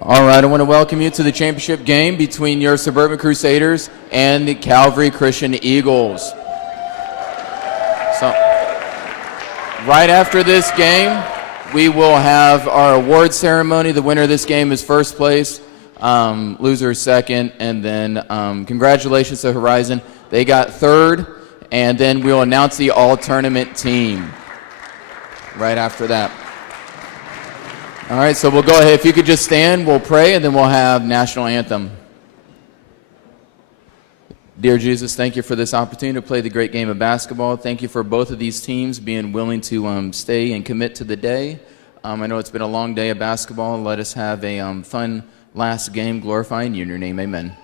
All right, I want to welcome you to the championship game between your Suburban Crusaders and the Calvary Christian Eagles. So, right after this game, we will have our award ceremony. The winner of this game is first place, loser is second, and then congratulations to Horizon. They got third, and then we'll announce the all-tournament team right after that. All right, so we'll go ahead. If you could just stand, we'll pray, and then we'll have national anthem. Dear Jesus, thank you for this opportunity to play the great game of basketball. Thank you for both of these teams being willing to stay and commit to the day. I know it's been a long day of basketball. Let us have a fun last game glorifying you in your name. Amen.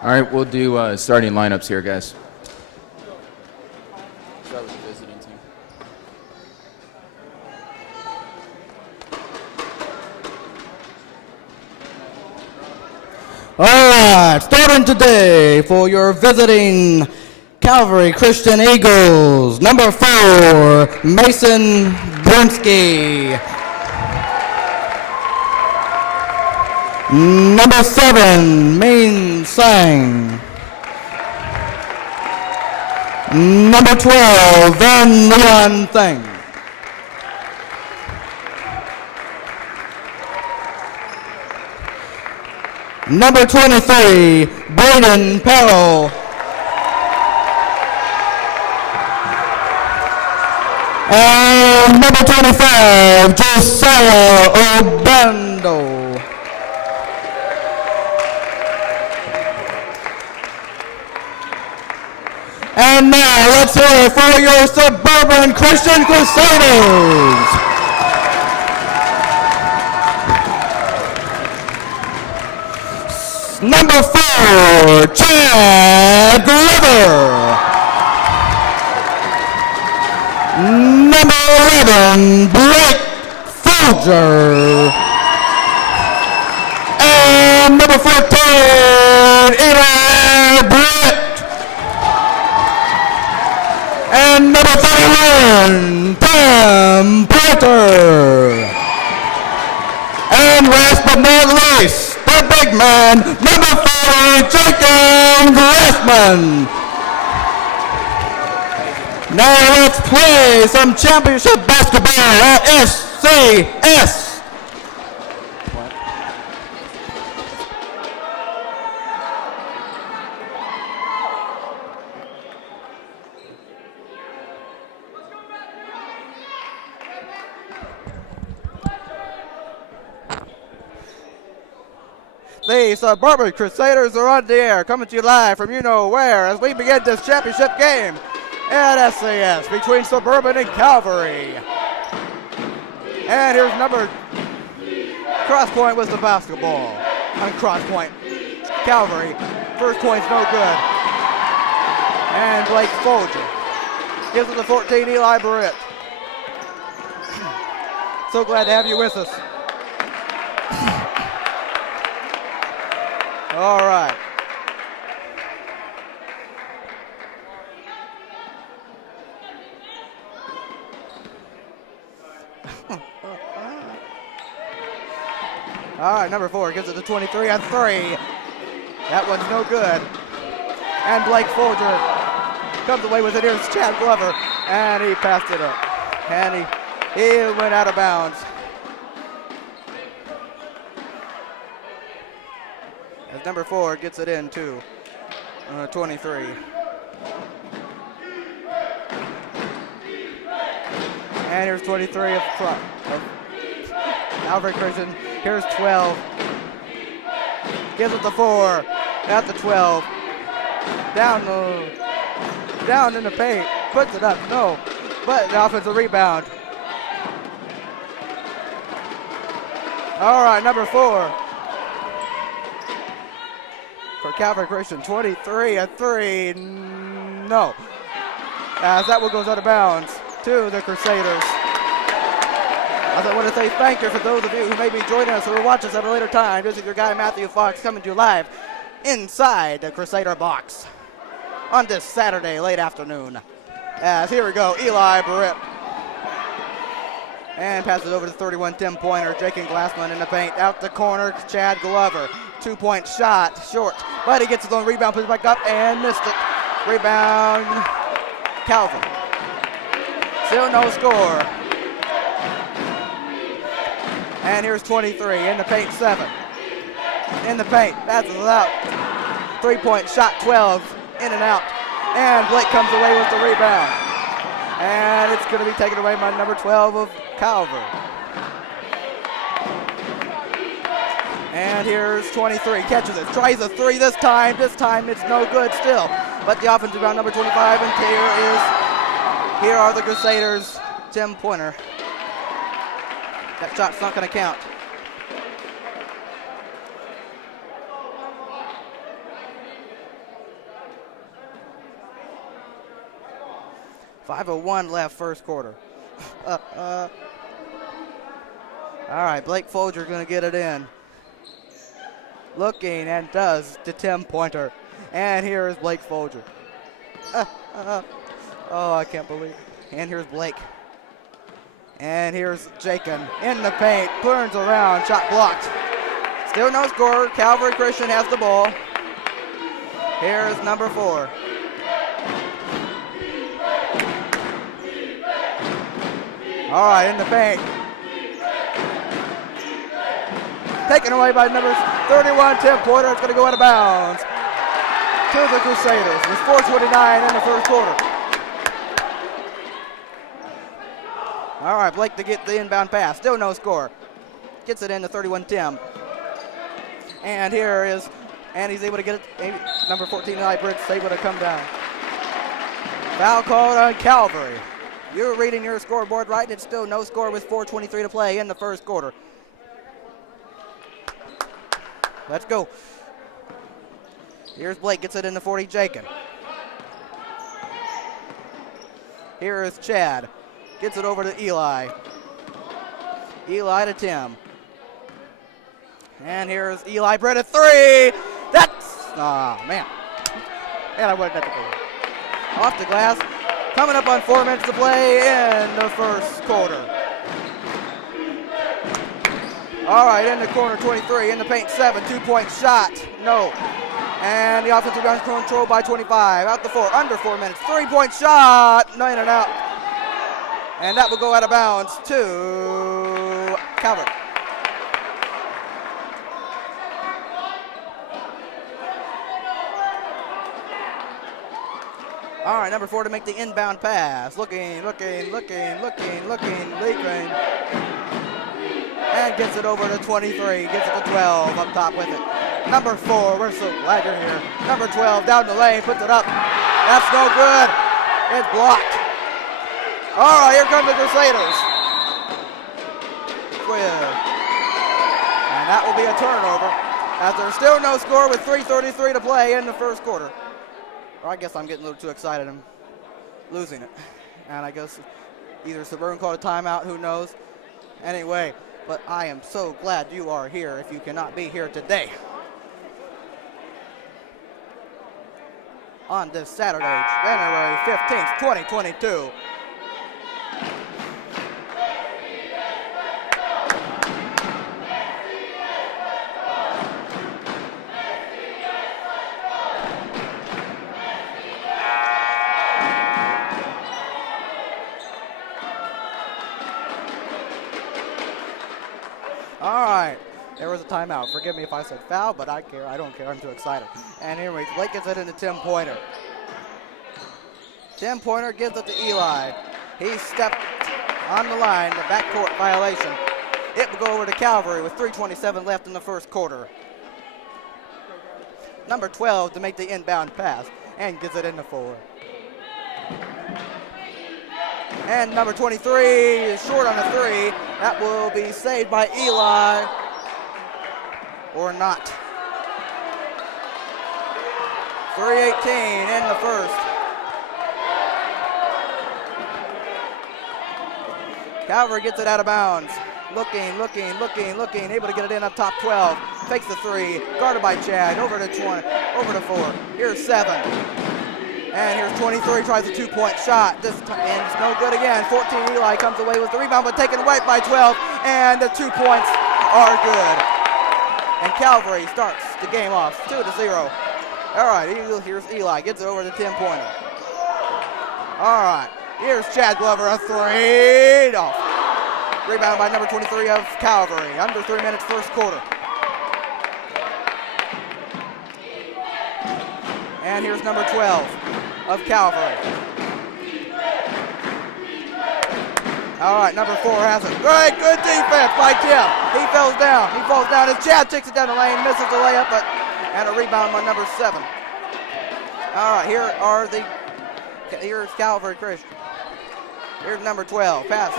All right, we'll do starting lineups here, guys. Start with the visiting team. All right, starting today for your visiting Calvary Christian Eagles, number 4, Mason Brinsky. Number 7, Main Sang. Number 12, Van Leon Thing. Number 23, Braden Perrell. And number 25, Josiah Obando. And now let's hear it for your Suburban Christian Crusaders. Number 4, Chad Glover. Number 11, Blake Folger. And number 14, Eli Brett. And number 31, Tom Porter. And last but not least, the big man, number 40, Jacob Glassman. Now let's play some championship basketball at SCS. The Suburban Crusaders are on the air, coming to you live from you-know-where as we begin this championship game at SCS between Suburban and Calvary. And here's number cross point was the basketball on cross point. Calvary, first point's no good. And Blake Folger. Gives it to 14, Eli Barrett. So glad to have you with us. All right. All right, number 4 gives it to 23 at 3. That one's no good. And Blake Folger comes away with it. Here's Chad Glover, and he passed it up. And he went out of bounds. As number 4 gets it in to 23. And here's 23 of Calvary Christian. Here's 12. Gives it to 4 at the 12. Down in the paint. Puts it up. No. But the offensive rebound. All right, number 4 for Calvary Christian. 23 at 3. No. As that one goes out of bounds to the Crusaders. I want to say thank you for those of you who may be joining us or will watch us at a later time. This is your guy, Matthew Fox, coming to you live inside the Crusader box on this Saturday late afternoon. As here we go, Eli Barrett. And passes over to 31, Tim Pointer. Jacob Glassman in the paint. Out the corner, Chad Glover. 2-point shot, short. But he gets his own rebound, puts it back up, and missed it. Rebound, Calvin. Still no score. And here's 23 in the paint, 7. In the paint, passes it out. 3-point shot, 12, in and out. And Blake comes away with the rebound. And it's going to be taken away by number 12 of Calvary. And here's 23, catches it, tries a 3 this time. This time it's no good still. But the offensive rebound, number 25, and here are the Crusaders, Tim Pointer. That shot's not going to count. .501 left first quarter. All right, Blake Folger going to get it in. Looking and does to Tim Pointer. And here is Blake Folger. Oh, I can't believe it. And here's Blake. And here's Jacob in the paint, turns around, shot blocked. Still no score. Calvary Christian has the ball. Here's number 4. All right, in the paint. Taken away by number 31, Tim Pointer. It's going to go out of bounds to the Crusaders with 4:29 in the first quarter. All right, Blake to get the inbound pass. Still no score. Gets it into 31, Tim. And here is, and he's able to get it. Number 14, Eli Britt's able to come down. Foul called on Calvary. You're reading your scoreboard right. It's still no score with 4:23 to play in the first quarter. Let's go. Here's Blake, gets it into 40, Jacob. Here is Chad. Gets it over to Eli. Eli to Tim. And here's Eli Brett at 3. That's, man. And I wouldn't have to go. Off the glass. Coming up on 4 minutes to play in the first quarter. All right, in the corner, 23. In the paint, 7. 2-point shot. No. And the offensive rebound controlled by 25. Out the 4. Under 4 minutes. 3-point shot. No, in and out. And that will go out of bounds to Calvary. All right, number 4 to make the inbound pass. Looking. And gets it over to 23. Gets it to 12 up top with it. Number 4, we're so glad you're here. Number 12 down the lane, puts it up. That's no good. It's blocked. All right, here come the Crusaders. And that will be a turnover as there's still no score with 3:33 to play in the first quarter. Or I guess I'm getting a little too excited. losing it. And I guess either Suburban called a timeout, who knows. Anyway, but I am so glad you are here if you cannot be here today. On this Saturday, January 15th, 2022. All right, there was a timeout. Forgive me if I said foul, but I care. I don't care. I'm too excited. And anyway, Blake gets it into Tim Pointer. Tim Pointer gives it to Eli. He stepped on the line, the backcourt violation. It will go over to Calvary with 3:27 left in the first quarter. Number 12 to make the inbound pass and gets it into 4. And number 23 is short on the 3. That will be saved by Eli or not. 3:18 in the first. Calvary gets it out of bounds. Looking, able to get it in up top 12. Fakes the 3, guarded by Chad, over to 20, over to 4. Here's 7. And here's 23, tries a 2-point shot. This time, and it's no good again. 14, Eli comes away with the rebound, but taken away by 12. And the 2 points are good. And Calvary starts the game off 2-0. All right, here's Eli, gets it over to Tim Pointer. All right, here's Chad Glover, a 3, off. Rebound by number 23 of Calvary. Under 3 minutes, first quarter. And here's number 12 of Calvary. All right, number 4 has it. Great, good defense by Tim. He falls down as Chad takes it down the lane, misses the layup, and a rebound by number 7. All right, here's Calvary Christian. Here's number 12, pass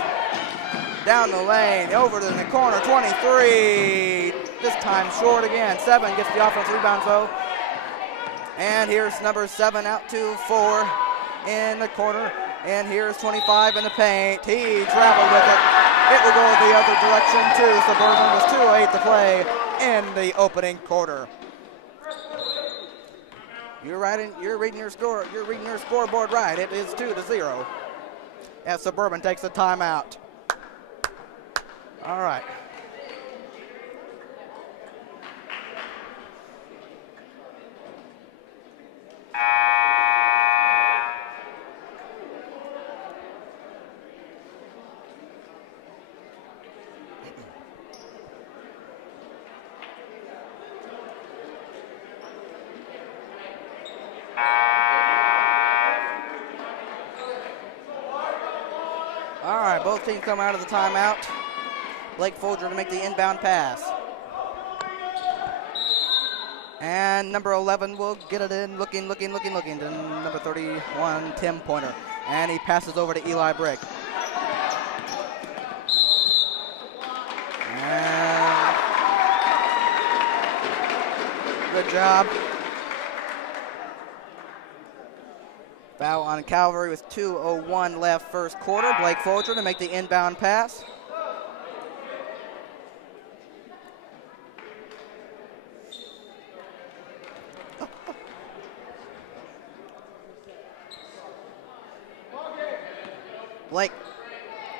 down the lane, over to the corner, 23. This time short again. 7 gets the offensive rebound though. And here's number 7 out to 4 in the corner. And here's 25 in the paint. He traveled with it. It will go the other direction too. Suburban was 2:08 to play in the opening quarter. You're reading your scoreboard right. It is 2-0. As Suburban takes a timeout. All right. All right, both teams come out of the timeout. Blake Folger to make the inbound pass. And number 11 will get it in, looking to number 31, Tim Pointer. And he passes over to Eli Brick. And good job. Foul on Calvary with 2:01 left first quarter. Blake Folger to make the inbound pass. Blake,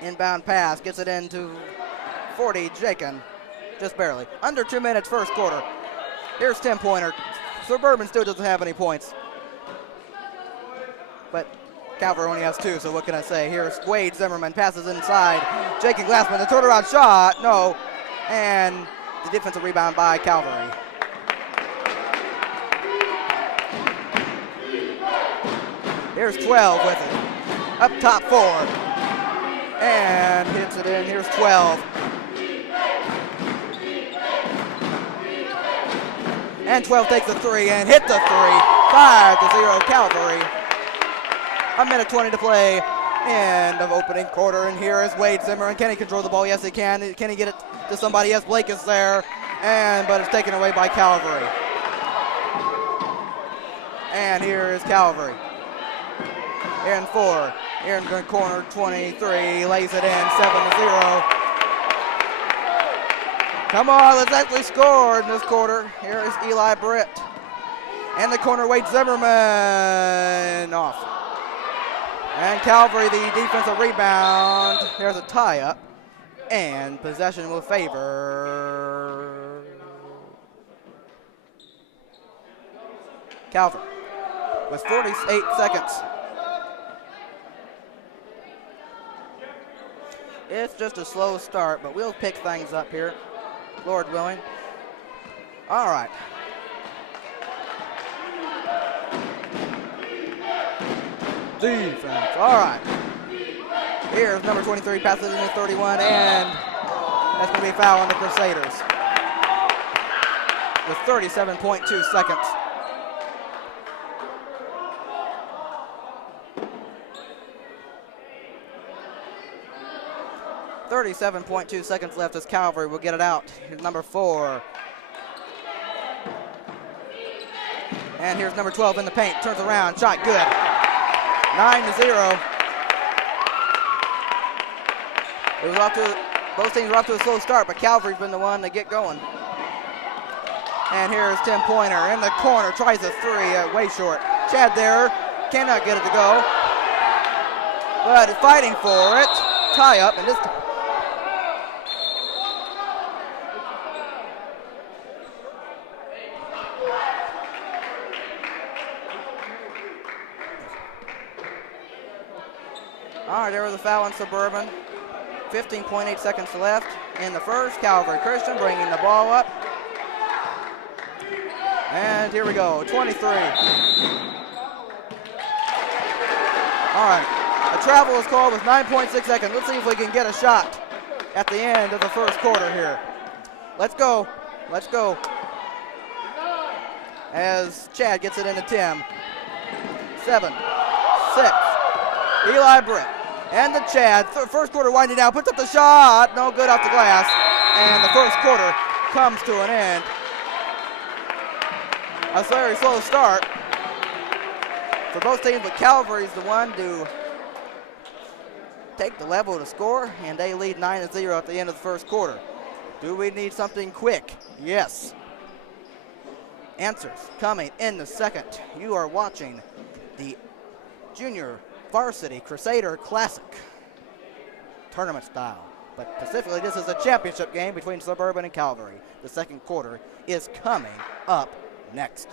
inbound pass, gets it into 40, Jakin, just barely. Under 2 minutes, first quarter. Here's Tim Pointer. Suburban still doesn't have any points. But Calvary only has 2, so what can I say? Here's Wade Zimmerman, passes inside. Jakin Glassman, the turnaround shot, no. And the defensive rebound by Calvary. Here's 12 with it. Up top 4. And hits it in. Here's 12. And 12 takes the 3 and hit the 3. 5-0 Calvary. 1:20 to play. End of opening quarter. And here is Wade Zimmerman. Can he control the ball? Yes, he can. Can he get it to somebody? Yes, Blake is there. But it's taken away by Calvary. And here is Calvary. and 4. Here in the corner, 23, lays it in, 7-0. Come on, let's actually score in this quarter. Here is Eli Britt. And the corner, Wade Zimmerman off. And Calvary, the defensive rebound. There's a tie-up. And possession will favor Calvary with 48 seconds. It's just a slow start, but we'll pick things up here, Lord willing. All right. Defense. All right. Here's number 23, passes it into 31, and that's going to be a foul on the Crusaders with 37.2 seconds. .2 seconds left as Calvary will get it out. Here's number 4. And here's number 12 in the paint. Turns around. Shot good. 9-0. It was off to, both teams were off to a slow start, but Calvary's been the one to get going. And here's Tim Pointer in the corner. Tries a 3, way short. Chad there. Cannot get it to go. But is fighting for it. Tie up, and this time. All right, there was a foul on Suburban. 15.8 seconds left in the first. Calvary Christian bringing the ball up. And here we go, 23. All right, a travel is called with 9.6 seconds. Let's see if we can get a shot at the end of the first quarter here. Let's go, let's go. As Chad gets it into Tim. 7, 6, Eli Britt. And the Chad, first quarter winding down, puts up the shot, no good off the glass. And the first quarter comes to an end. A very slow start for both teams, but Calvary's the one to take the level to score, and they lead 9-0 at the end of the first quarter. Do we need something quick? Yes. Answers coming in the second. You are watching the Junior Varsity Crusader Classic tournament style, but specifically this is a championship game between Suburban and Calvary. The second quarter is coming up next.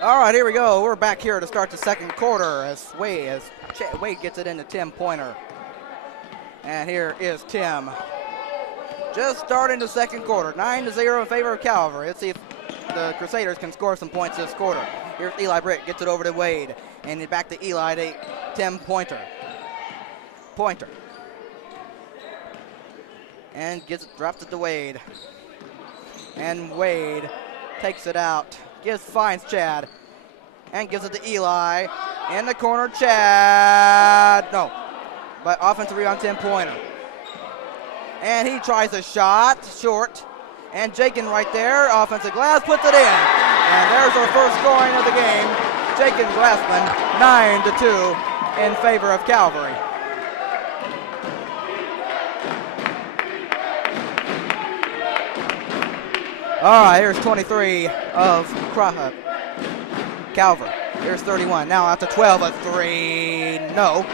All right, here we go. We're back here to start the second quarter as Wade gets it into Tim Pointer. And here is Tim. Just starting the second quarter. 9-0 in favor of Calvary. Let's see if the Crusaders can score some points this quarter. Here's Eli Britt, gets it over to Wade. And back to Eli to Tim Pointer. And drops it to Wade. And Wade takes it out. Finds Chad and gives it to Eli. In the corner, Chad. No, but offensive rebound, Tim Pointer. And he tries a shot, short. And Jakin right there, offensive glass, puts it in. And there's our first scoring of the game. Jakin Glassman, 9-2 in favor of Calvary. All right, here's 23 of Calvary. Here's 31. Now out to 12, a three. No.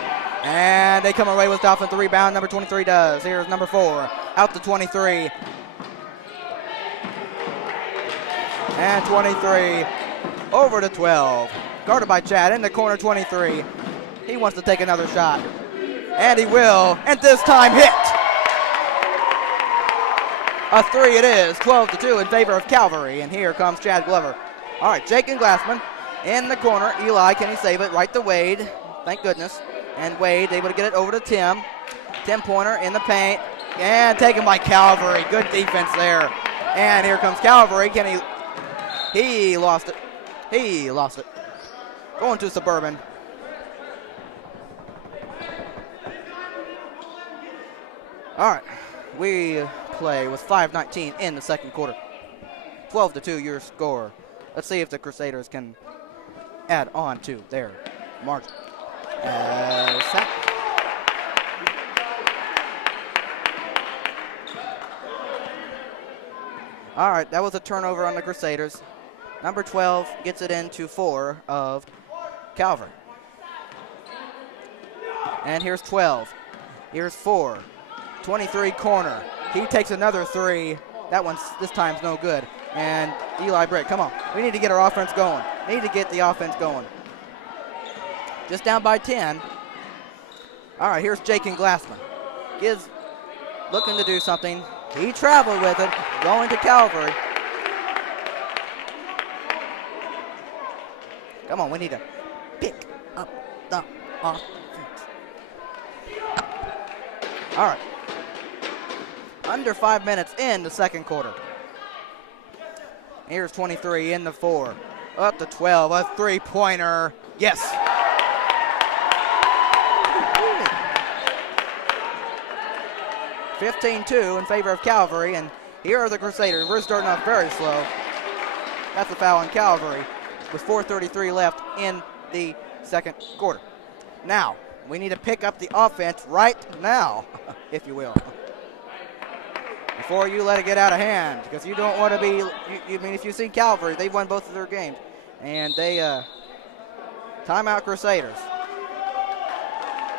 And they come away with the offensive rebound. Number 23 does. Here's number 4. Out to 23. And 23 over to 12. Guarded by Chad in the corner, 23. He wants to take another shot. And he will. And this time hit. A three it is. 12-2 in favor of Calvary. And here comes Chad Glover. All right, Jake and Glassman in the corner. Eli, can he save it? Right to Wade. Thank goodness. And Wade able to get it over to Tim. Tim Pointer in the paint. And taken by Calvary. Good defense there. And here comes Calvary. Can he? He lost it. He lost it. Going to Suburban. All right. We play with 5:19 in the second quarter. 12-2 your score. Let's see if the Crusaders can add on to their margin. Set. All right, that was a turnover on the Crusaders. Number 12 gets it into 4 of Calvary. And here's 12. Here's 4. 23 corner. He takes another 3. That one's this time's no good. And Eli Britt, come on. We need to get our offense going. Need to get the offense going. Just down by 10. All right, here's Jake and Glassman. Looking to do something. He traveled with it, going to Calvary. Come on, we need to pick up the offense. All right. Under 5 minutes in the second quarter. Here's 23 in the 4. Up to 12, a three-pointer. Yes. Ooh. 15-2 in favor of Calvary, and here are the Crusaders. We're starting off very slow. That's a foul on Calvary with 4:33 left in the second quarter. Now, we need to pick up the offense right now, if you will, before you let it get out of hand, because you don't want to be, I mean, if you've seen Calvary, they've won both of their games, and they timeout Crusaders.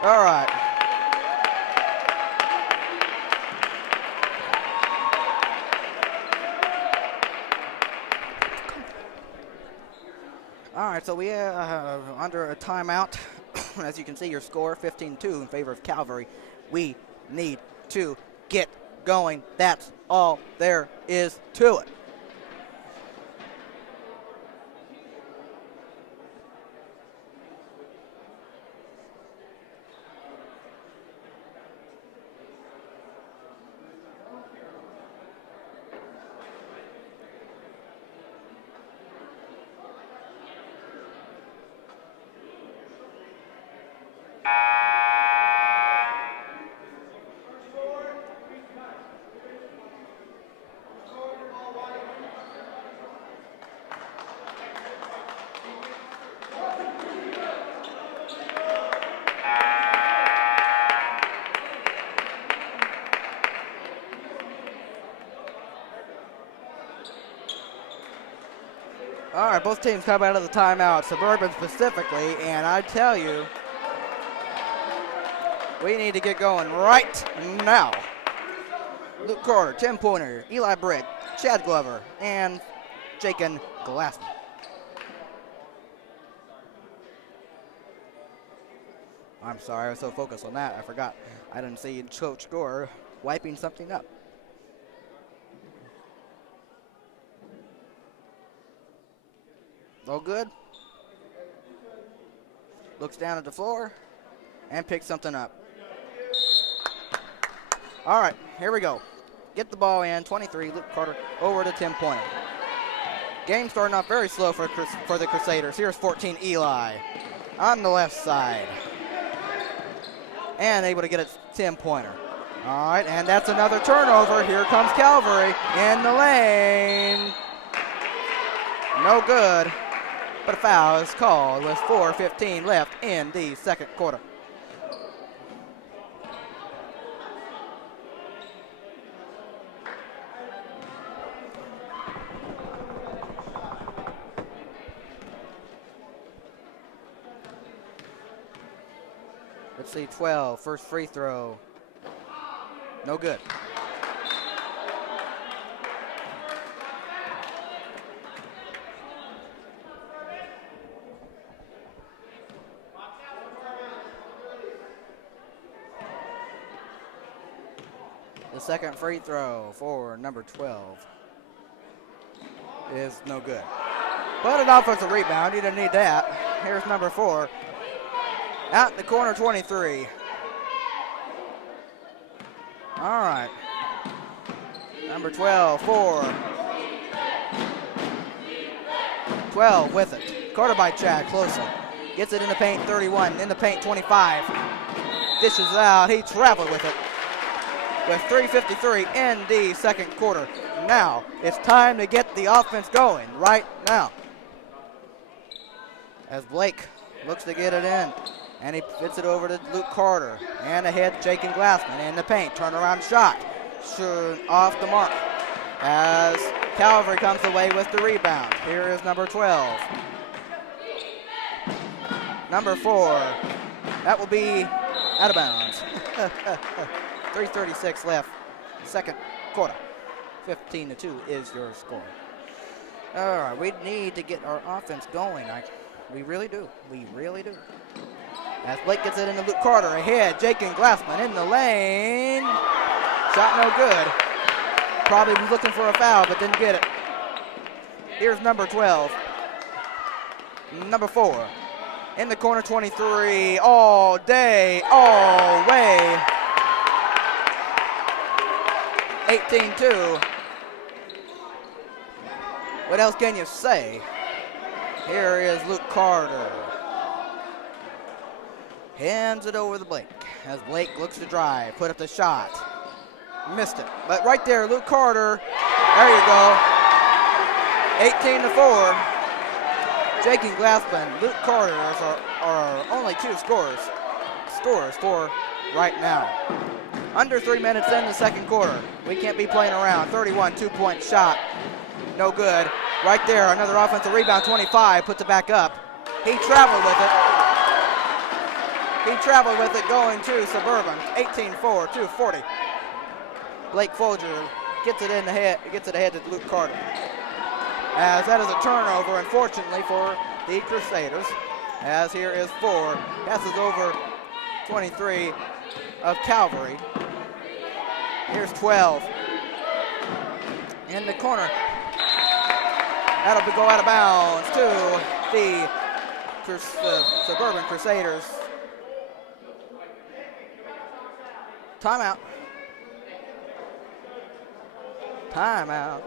All right. All right, so we are under a timeout. As you can see, your score 15-2 in favor of Calvary. We need to get going. That's all there is to it. All right, both teams come out of the timeout, Suburban specifically, and I tell you, we need to get going right now. Luke Carter, Tim Pointer, Eli Britt, Chad Glover, and Jaken Glassman. I'm sorry, I was so focused on that, I forgot. I didn't see Coach Gore wiping something up. All good. Looks down at the floor and picks something up. All right, here we go. Get the ball in, 23, Luke Carter, over to Tim Pointer. Game starting off very slow for the Crusaders. Here's 14, Eli, on the left side. And able to get it, Tim Pointer. All right, and that's another turnover. Here comes Calvary in the lane. No good. But a foul is called with 4:15 left in the second quarter. Let's see, 12, first free throw. No good. The second free throw for number 12 is no good. But an offensive rebound, you didn't need that. Here's number 4. Out in the corner, 23. All right. Number 12, 4. 12 with it. Carter by Chad, closer. Gets it in the paint, 31. In the paint, 25. Dishes it out. He traveled with it. With 3:53 in the second quarter. Now, it's time to get the offense going right now. As Blake looks to get it in. And he fits it over to Luke Carter. And ahead, Jacob Glassman in the paint. Turnaround shot. Sure, off the mark. As Calvary comes away with the rebound. Here is number 12. Number 4. That will be out of bounds. 3:36 left. Second quarter. 15-2 is your score. All right, we need to get our offense going. We really do. We really do. As Blake gets it into Luke Carter ahead, Jacob Glassman in the lane. Shot no good. Probably was looking for a foul, but didn't get it. Here's number 12. Number 4. In the corner, 23. All day, all way. 18-2. What else can you say? Here is Luke Carter. Hands it over to Blake as Blake looks to drive, put up the shot. Missed it. But right there, Luke Carter. There you go. 18-4. Jacob Glassman, Luke Carter are only 2 scorers for right now. Under 3 minutes in the second quarter. We can't be playing around. 31, 2-point shot. No good. Right there, another offensive rebound, 25, puts it back up. He traveled with it. He traveled with it going to Suburban. 18-4, 2:40. Blake Folger gets it ahead to Luke Carter. As that is a turnover, unfortunately, for the Crusaders. As here is 4. Passes over 23 of Calvary. Here's 12. In the corner. That'll go out of bounds to the Suburban Crusaders. Timeout. Timeout.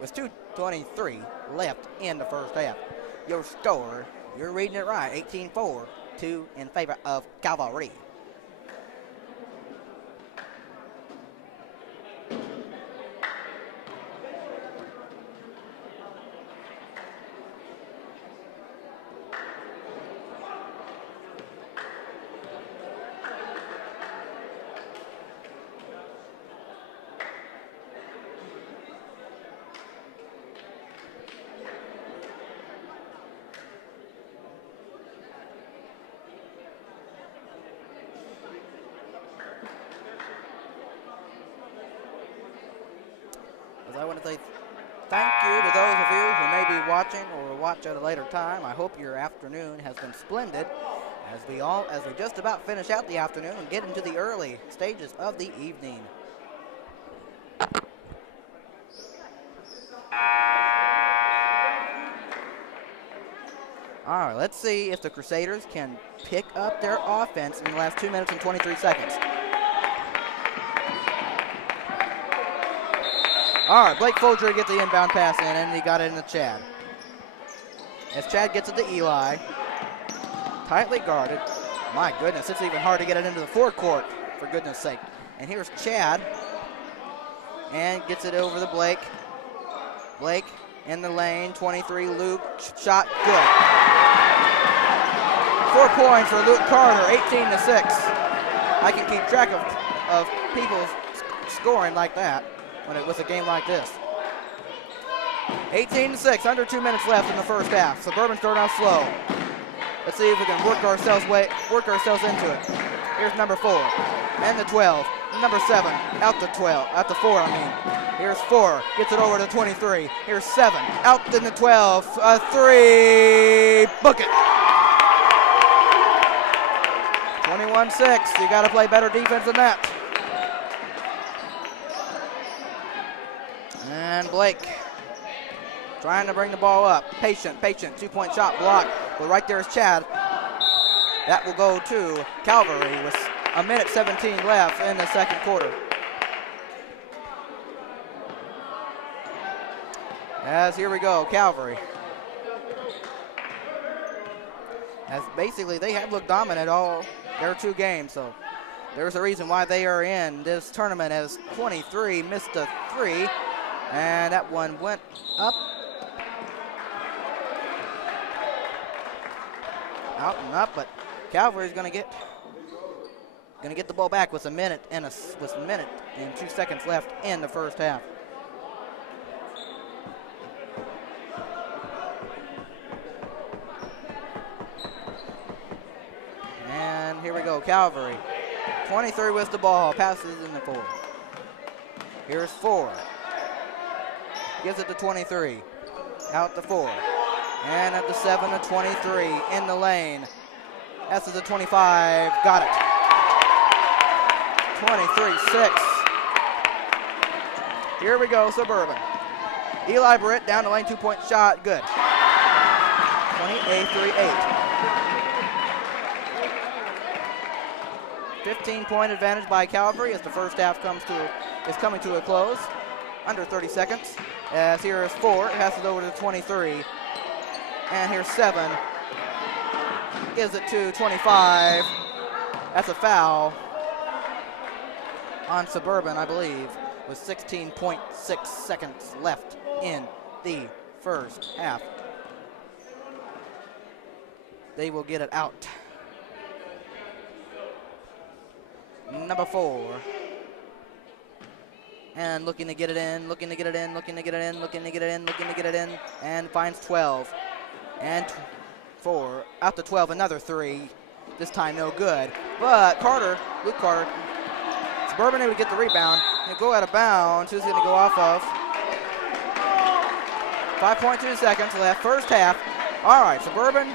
With 2:23 left in the first half. Your score, you're reading it right, 18-4, 2 in favor of Calvary. I want to say thank you to those of you who may be watching or will watch at a later time. I hope your afternoon has been splendid as we just about finish out the afternoon and get into the early stages of the evening. All right, let's see if the Crusaders can pick up their offense in the last 2 minutes and 23 seconds. All right, Blake Folger gets the inbound pass in, and he got it into Chad. As Chad gets it to Eli, tightly guarded. My goodness, it's even hard to get it into the forecourt, for goodness sake. And here's Chad, and gets it over to Blake. Blake in the lane, 23, Luke, shot good. 4 points for Luke Carter, 18-6. I can keep track of people scoring like that with a game like this. 18-6, under 2 minutes left in the first half. Suburban starting off slow. Let's see if we can work ourselves into it. Here's number 4 and the 12. Number 7 out the 12, out the 4. Here's 4, gets it over to 23. Here's 7 out in the 12. 3, book it. 21-6. You got to play better defense than that. And Blake trying to bring the ball up. Patient. 2-point shot blocked. But right there is Chad. That will go to Calvary with a minute 17 left in the second quarter. As here we go, Calvary. As basically they have looked dominant all their 2 games, so there's a reason why they are in this tournament. As 23 missed a 3, and that one went up. Out and up, but Calvary's going to get the ball back with a minute and 2 seconds left in the first half. And here we go, Calvary. 23 with the ball, passes in the 4. Here's 4. Gives it to 23. Out the 4. And at the 7 to 23 in the lane. That's the 25. Got it. 23-6. Here we go, Suburban. Eli Britt down the lane, 2-point shot. Good. 28-8. 15-point advantage by Calvary as the first half is coming to a close. Under 30 seconds. As here is 4. It passes over to 23. And here's 7. Gives it to 25. That's a foul on Suburban, I believe, with 16.6 seconds left in the first half. They will get it out. Number 4. And looking to get it in, and finds 12. And 4, out to 12, another 3. This time no good. But Luke Carter, Suburban able to get the rebound. He'll go out of bounds. Who's going to go off of? 5.2 seconds left, first half. All right, Suburban,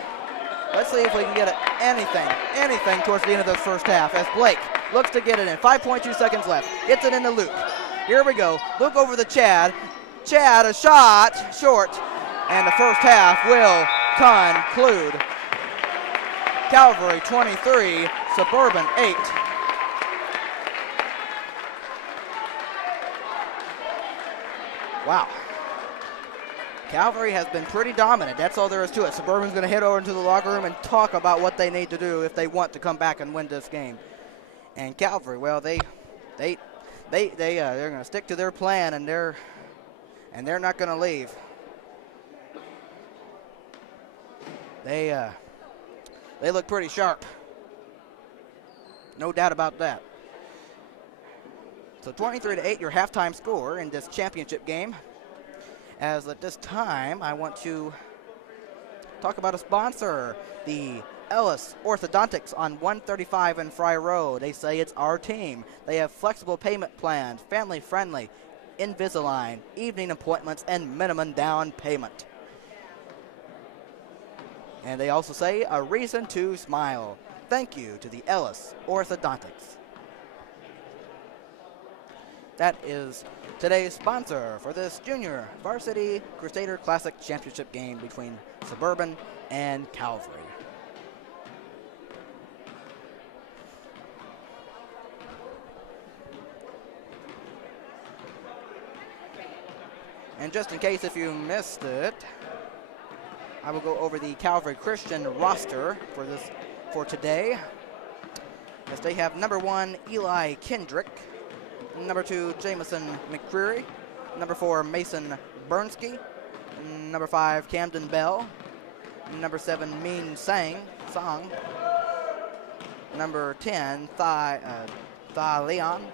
let's see if we can get anything towards the end of this first half as Blake looks to get it in. 5.2 seconds left. Gets it into Luke. Here we go. Luke over to Chad. Chad, a shot, short. And the first half will conclude. Calvary 23, Suburban 8. Wow. Calvary has been pretty dominant. That's all there is to it. Suburban's going to head over into the locker room and talk about what they need to do if they want to come back and win this game. And Calvary, well, they're going to stick to their plan, and they're not going to leave. They look pretty sharp. No doubt about that. So 23-8, your halftime score in this championship game. As at this time, I want to talk about a sponsor, the Ellis Orthodontics on 135 and Fry Road. They say it's our team. They have flexible payment plans, family-friendly, Invisalign, evening appointments, and minimum down payment. And they also say a reason to smile. Thank you to the Ellis Orthodontics. That is today's sponsor for this Junior Varsity Crusader Classic Championship game between Suburban and Calvary. And just in case if you missed it, I will go over the Calvary Christian roster for today. As they have number 1, Eli Kendrick. Number 2, Jamison McCreary. Number 4, Mason Bernsky. Number 5, Camden Bell. Number 7, Min Song. Number 10, Tha Leon.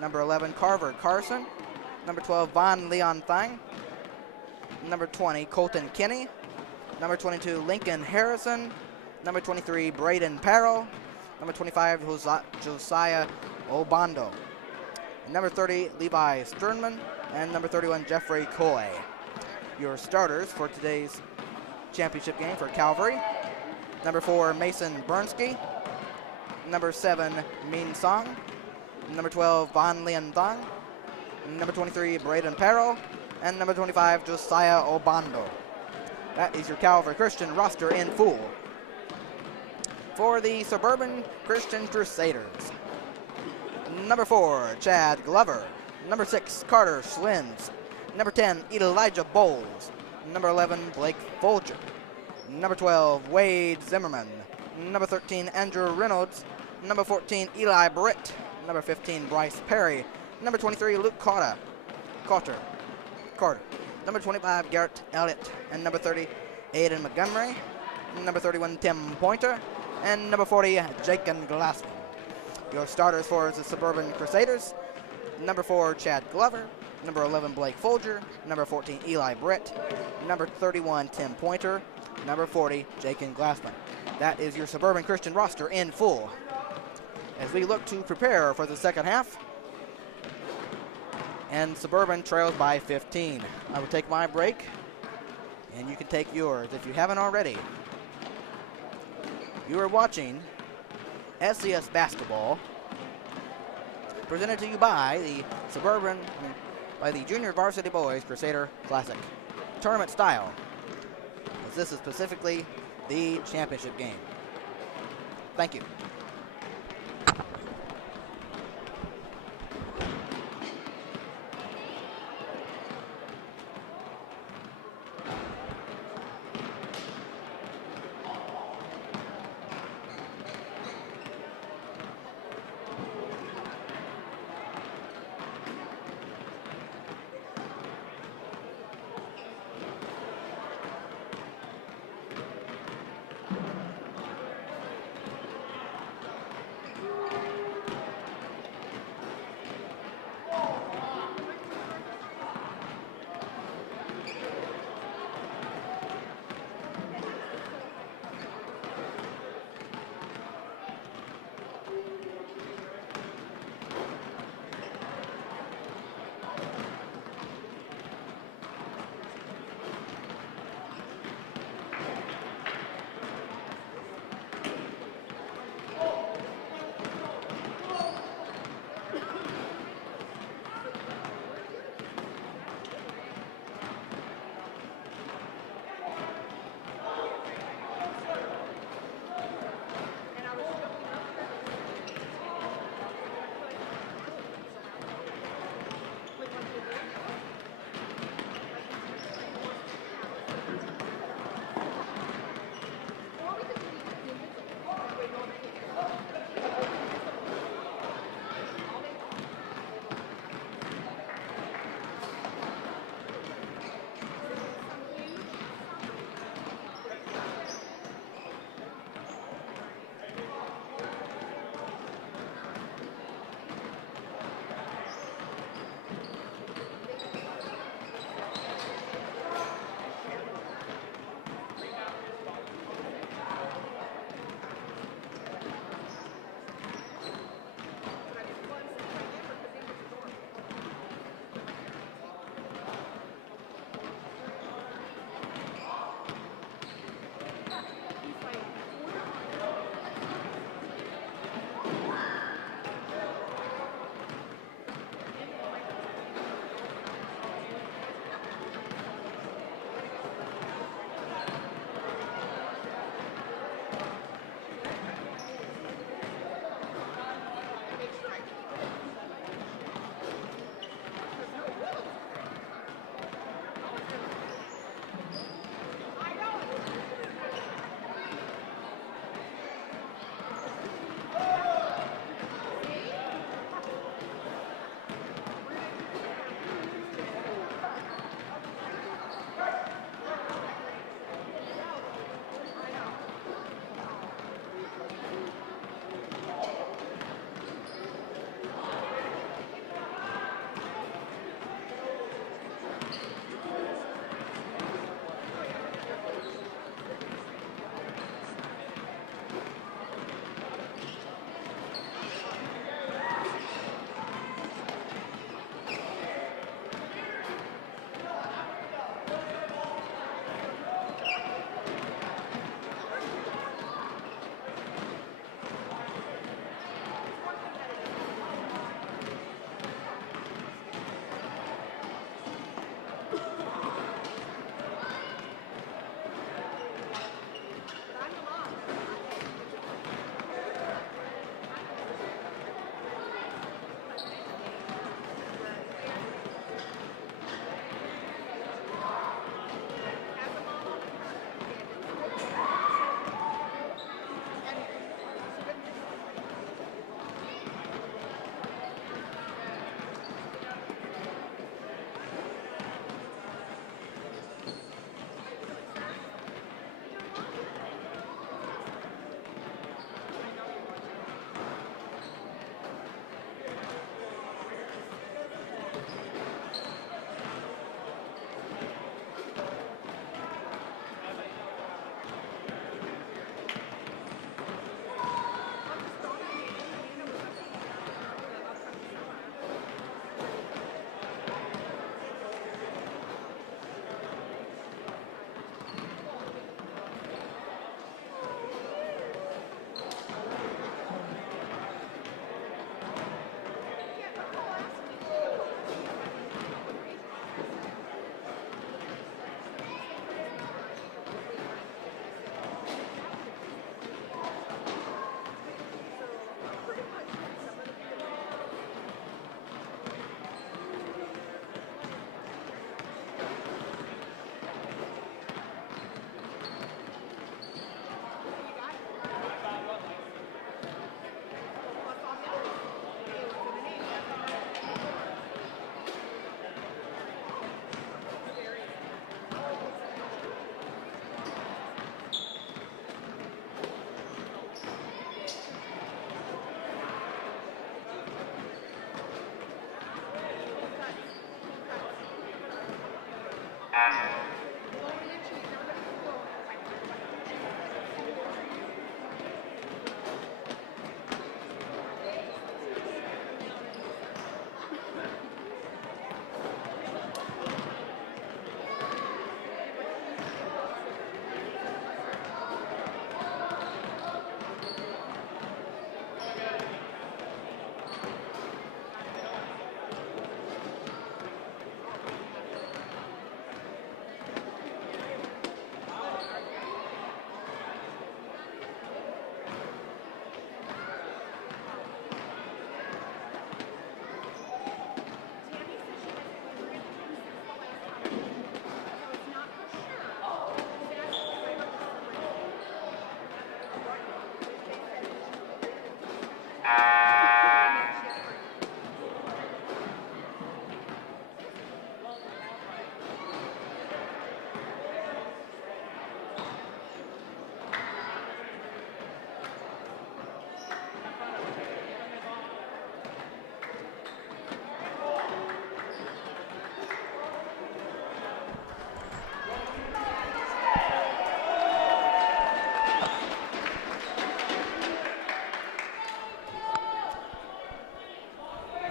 Number 11, Carver Carson. Number 12, Von Leon Thang. Number 20, Colton Kinney. Number 22, Lincoln Harrison. Number 23, Braden Parrow. Number 25, Josiah Obando. Number 30, Levi Sternman. And number 31, Jeffrey Coy. Your starters for today's championship game for Calvary. Number 4, Mason Bernsky. Number 7, Min Song. Number 12, Van Lien Thang. Number 23, Braden Parrow. And number 25, Josiah Obando. That is your Calvary Christian roster in full. For the Suburban Christian Crusaders, number 4, Chad Glover. Number 6, Carter Schlins. Number 10, Elijah Bowles. Number 11, Blake Folger. Number 12, Wade Zimmerman. Number 13, Andrew Reynolds. Number 14, Eli Britt. Number 15, Bryce Perry. Number 23, Luke Carter. Number 25, Garrett Elliott. And number 30, Aiden Montgomery. Number 31, Tim Pointer. And number 40, Jacob Glassman. Your starters for the Suburban Crusaders: number 4, Chad Glover. Number 11, Blake Folger. Number 14, Eli Britt. Number 31, Tim Pointer. Number 40, Jacob Glassman. That is your Suburban Christian roster in full. As we look to prepare for the second half, and Suburban trails by 15. I will take my break, and you can take yours if you haven't already. You are watching SCS Basketball, presented to you by the Junior Varsity Boys Crusader Classic tournament style, as this is specifically the championship game. Thank you.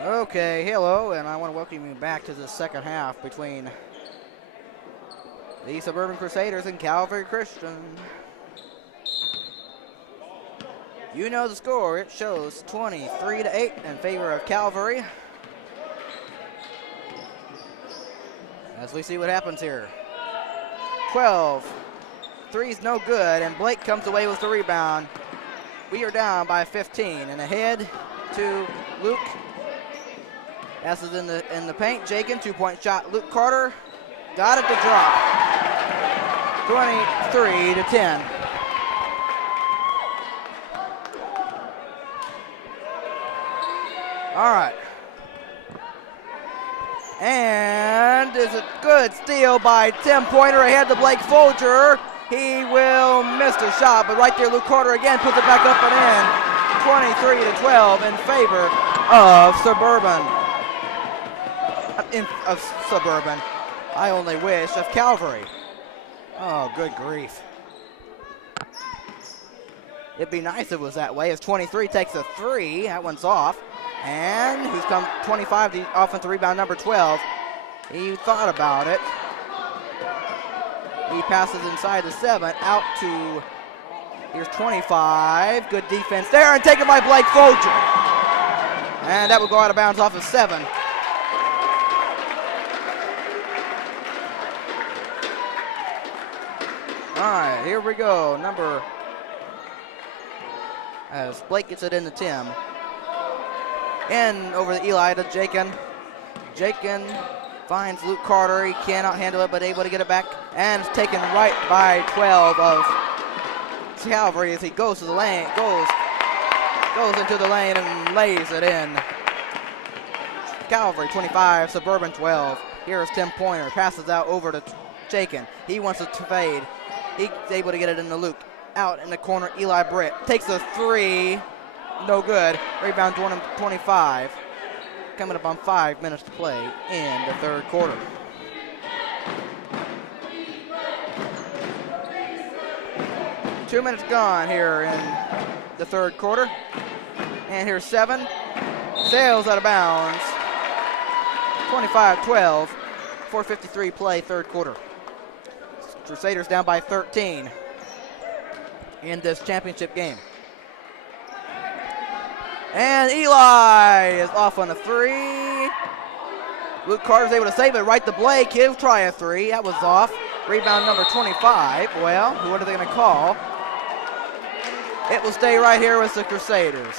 Okay, hello, and I want to welcome you back to the second half between the Suburban Crusaders and Calvary Christian. You know the score. It shows 23-8 in favor of Calvary. As we see what happens here. 12. Three's no good, and Blake comes away with the rebound. We are down by 15, and ahead to Luke. Passes in the paint. Jakin, 2-point shot. Luke Carter got it to drop. 23-10. All right. And is a good steal by Tim Pointer ahead to Blake Folger. He will miss the shot, but right there Luke Carter again puts it back up and in. 23-12 in favor of Suburban. Suburban. I only wish of Calvary. Oh, good grief. It'd be nice if it was that way as 23 takes a three. That one's off. And he's come 25, the offensive rebound number 12. He thought about it. He passes inside the 7, out to, here's 25. Good defense there, and taken by Blake Folger. And that will go out of bounds off of 7. All right, here we go. As Blake gets it into Tim. In over the Eli to Jakin. Jakin finds Luke Carter. He cannot handle it, but able to get it back. And it's taken right by 12 of Calvary as he goes to the lane, goes into the lane and lays it in. Calvary 25, Suburban 12. Here's Tim Pointer. Passes out over to Jakin. He wants to fade. He's able to get it into Luke. Out in the corner, Eli Britt takes a three. No good. Rebound 25. Coming up on 5 minutes to play in the third quarter. Two minutes gone here in the third quarter. And here's 7. Sails out of bounds. 25-12. 4:53 play, third quarter. Crusaders down by 13 in this championship game. And Eli is off on a three. Luke Carter's able to save it right to Blake. He'll try a three. That was off. Rebound number 25. Well, what are they going to call? It will stay right here with the Crusaders.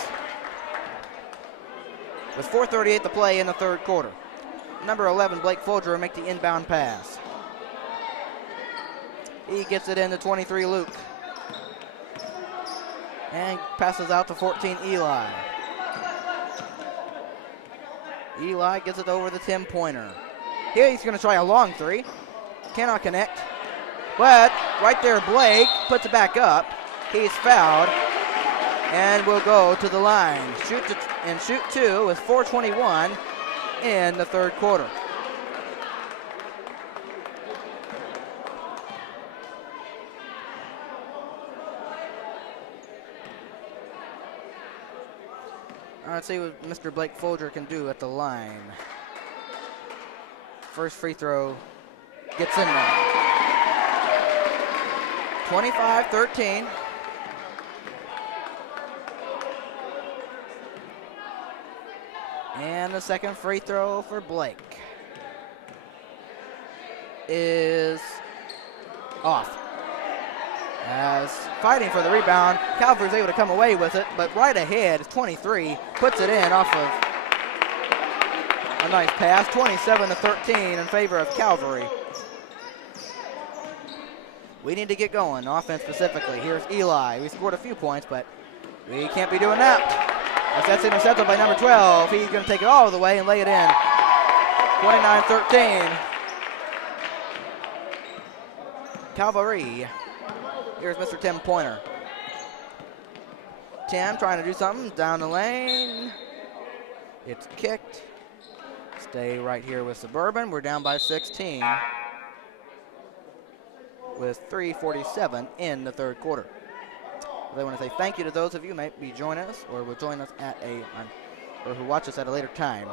With 4:38 to play in the third quarter. Number 11, Blake Folger, will make the inbound pass. He gets it into 23, Luke. And passes out to 14, Eli. Eli gets it over the 10-pointer. Here he's going to try a long three. Cannot connect. But right there, Blake puts it back up. He's fouled. And will go to the line. Shoot two with 4:21 in the third quarter. Let's see what Mr. Blake Folger can do at the line. First free throw gets in there. 25-13. And the second free throw for Blake is off. As fighting for the rebound, Calvary's able to come away with it, but right ahead, 23 puts it in off of a nice pass. 27-13 in favor of Calvary. We need to get going, offense specifically. Here's Eli. We scored a few points, but we can't be doing that. As that's intercepted by number 12, he's going to take it all the way and lay it in. 29-13. Calvary. Here's Mr. Tim Pointer. Tim trying to do something down the lane. It's kicked. Stay right here with Suburban. We're down by 16 with 3:47 in the third quarter. I want to say thank you to those of you who may be joining us or will join us at or who watch us at a later time.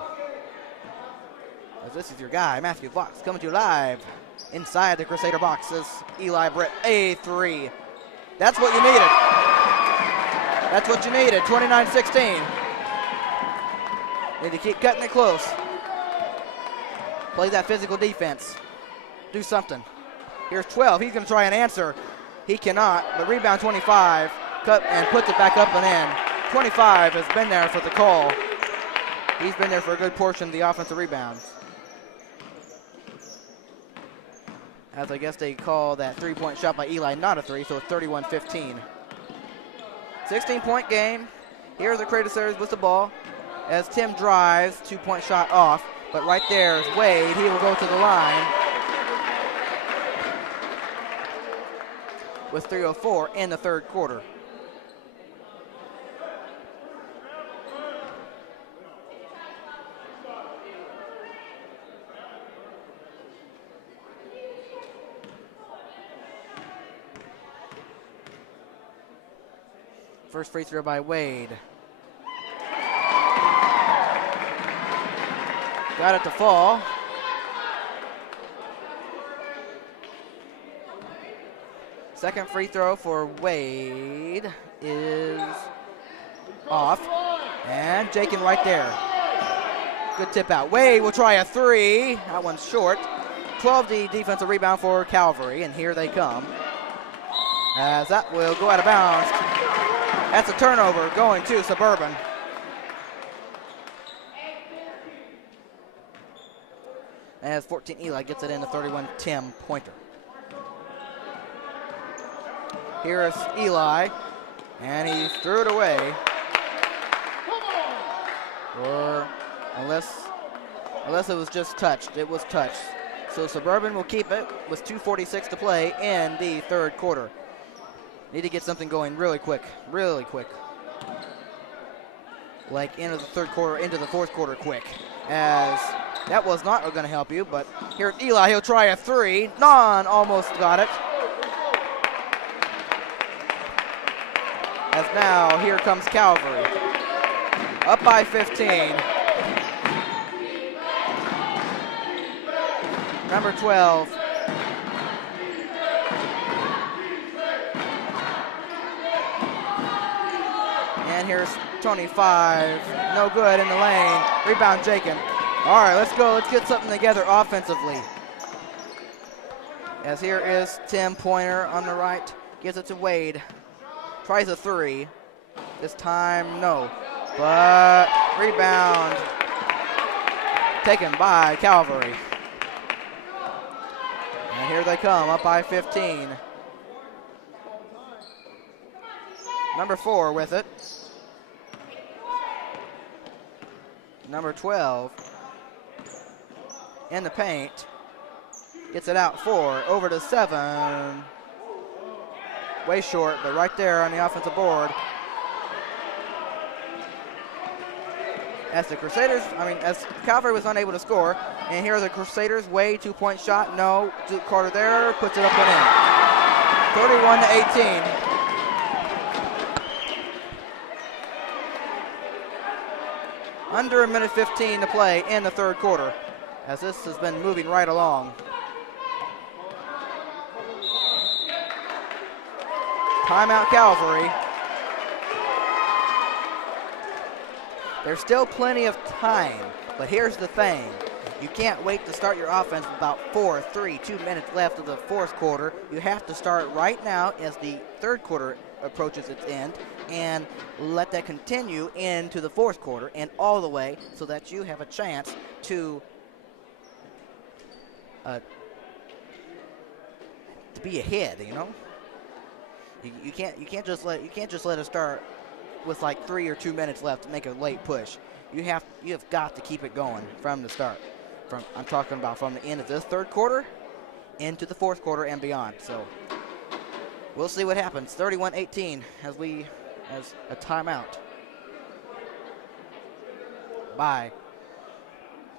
As this is your guy, Matthew Fox, coming to you live inside the Crusader box. This Eli Britt, a 3. That's what you needed. That's what you needed, 29-16. Need to keep cutting it close. Play that physical defense. Do something. Here's 12. He's going to try and answer. He cannot, but rebound 25. Cut and puts it back up and in. 25 has been there for the call. He's been there for a good portion of the offensive rebounds. As I guess they call that three-point shot by Eli not a 3, so it's 31-15. 16-point game. Here's the Crusaders with the ball. As Tim drives, 2-point shot off. But right there is Wade. He will go to the line with 3:04 in the third quarter. First free throw by Wade. Got it to fall. Second free throw for Wade is off. And Jakin right there. Good tip out. Wade will try a 3. That one's short. 12 the defensive rebound for Calvary, and here they come. As that will go out of bounds. That's a turnover going to Suburban. As 14 Eli gets it in the 31 Tim pointer. Here is Eli, and he threw it away. Or unless it was just touched, it was touched. So Suburban will keep it with 2:46 to play in the third quarter. Need to get something going really quick, really quick. Like into the third quarter, into the fourth quarter quick. As that was not going to help you, but here Eli, he'll try a 3. Non almost got it. As now, here comes Calvary. Up by 15. Number 12. And here's 25. No good in the lane. Rebound, Jakin. All right, let's go. Let's get something together offensively. As here is Tim Pointer on the right. Gives it to Wade. Tries a 3. This time, no. But rebound taken by Calvary. And here they come, up by 15. Number 4 with it. Number 12 in the paint. Gets it out 4, over to 7. Way short, but right there on the offensive board. As the Crusaders, as Calvary was unable to score, and here are the Crusaders, Wade, 2-point shot, no. Carter there, puts it up and in. 31-18. Under a minute 15 to play in the third quarter, as this has been moving right along. Timeout Calvary. There's still plenty of time, but here's the thing. You can't wait to start your offense with about 4, 3, 2 minutes left of the fourth quarter. You have to start right now as the third quarter approaches its end and let that continue into the fourth quarter and all the way so that you have a chance to be ahead, you know? You can't just let it start with like 3 or 2 minutes left to make a late push. You have got to keep it going from the start. I'm talking about from the end of this third quarter into the fourth quarter and beyond. So we'll see what happens. 31-18 as a timeout by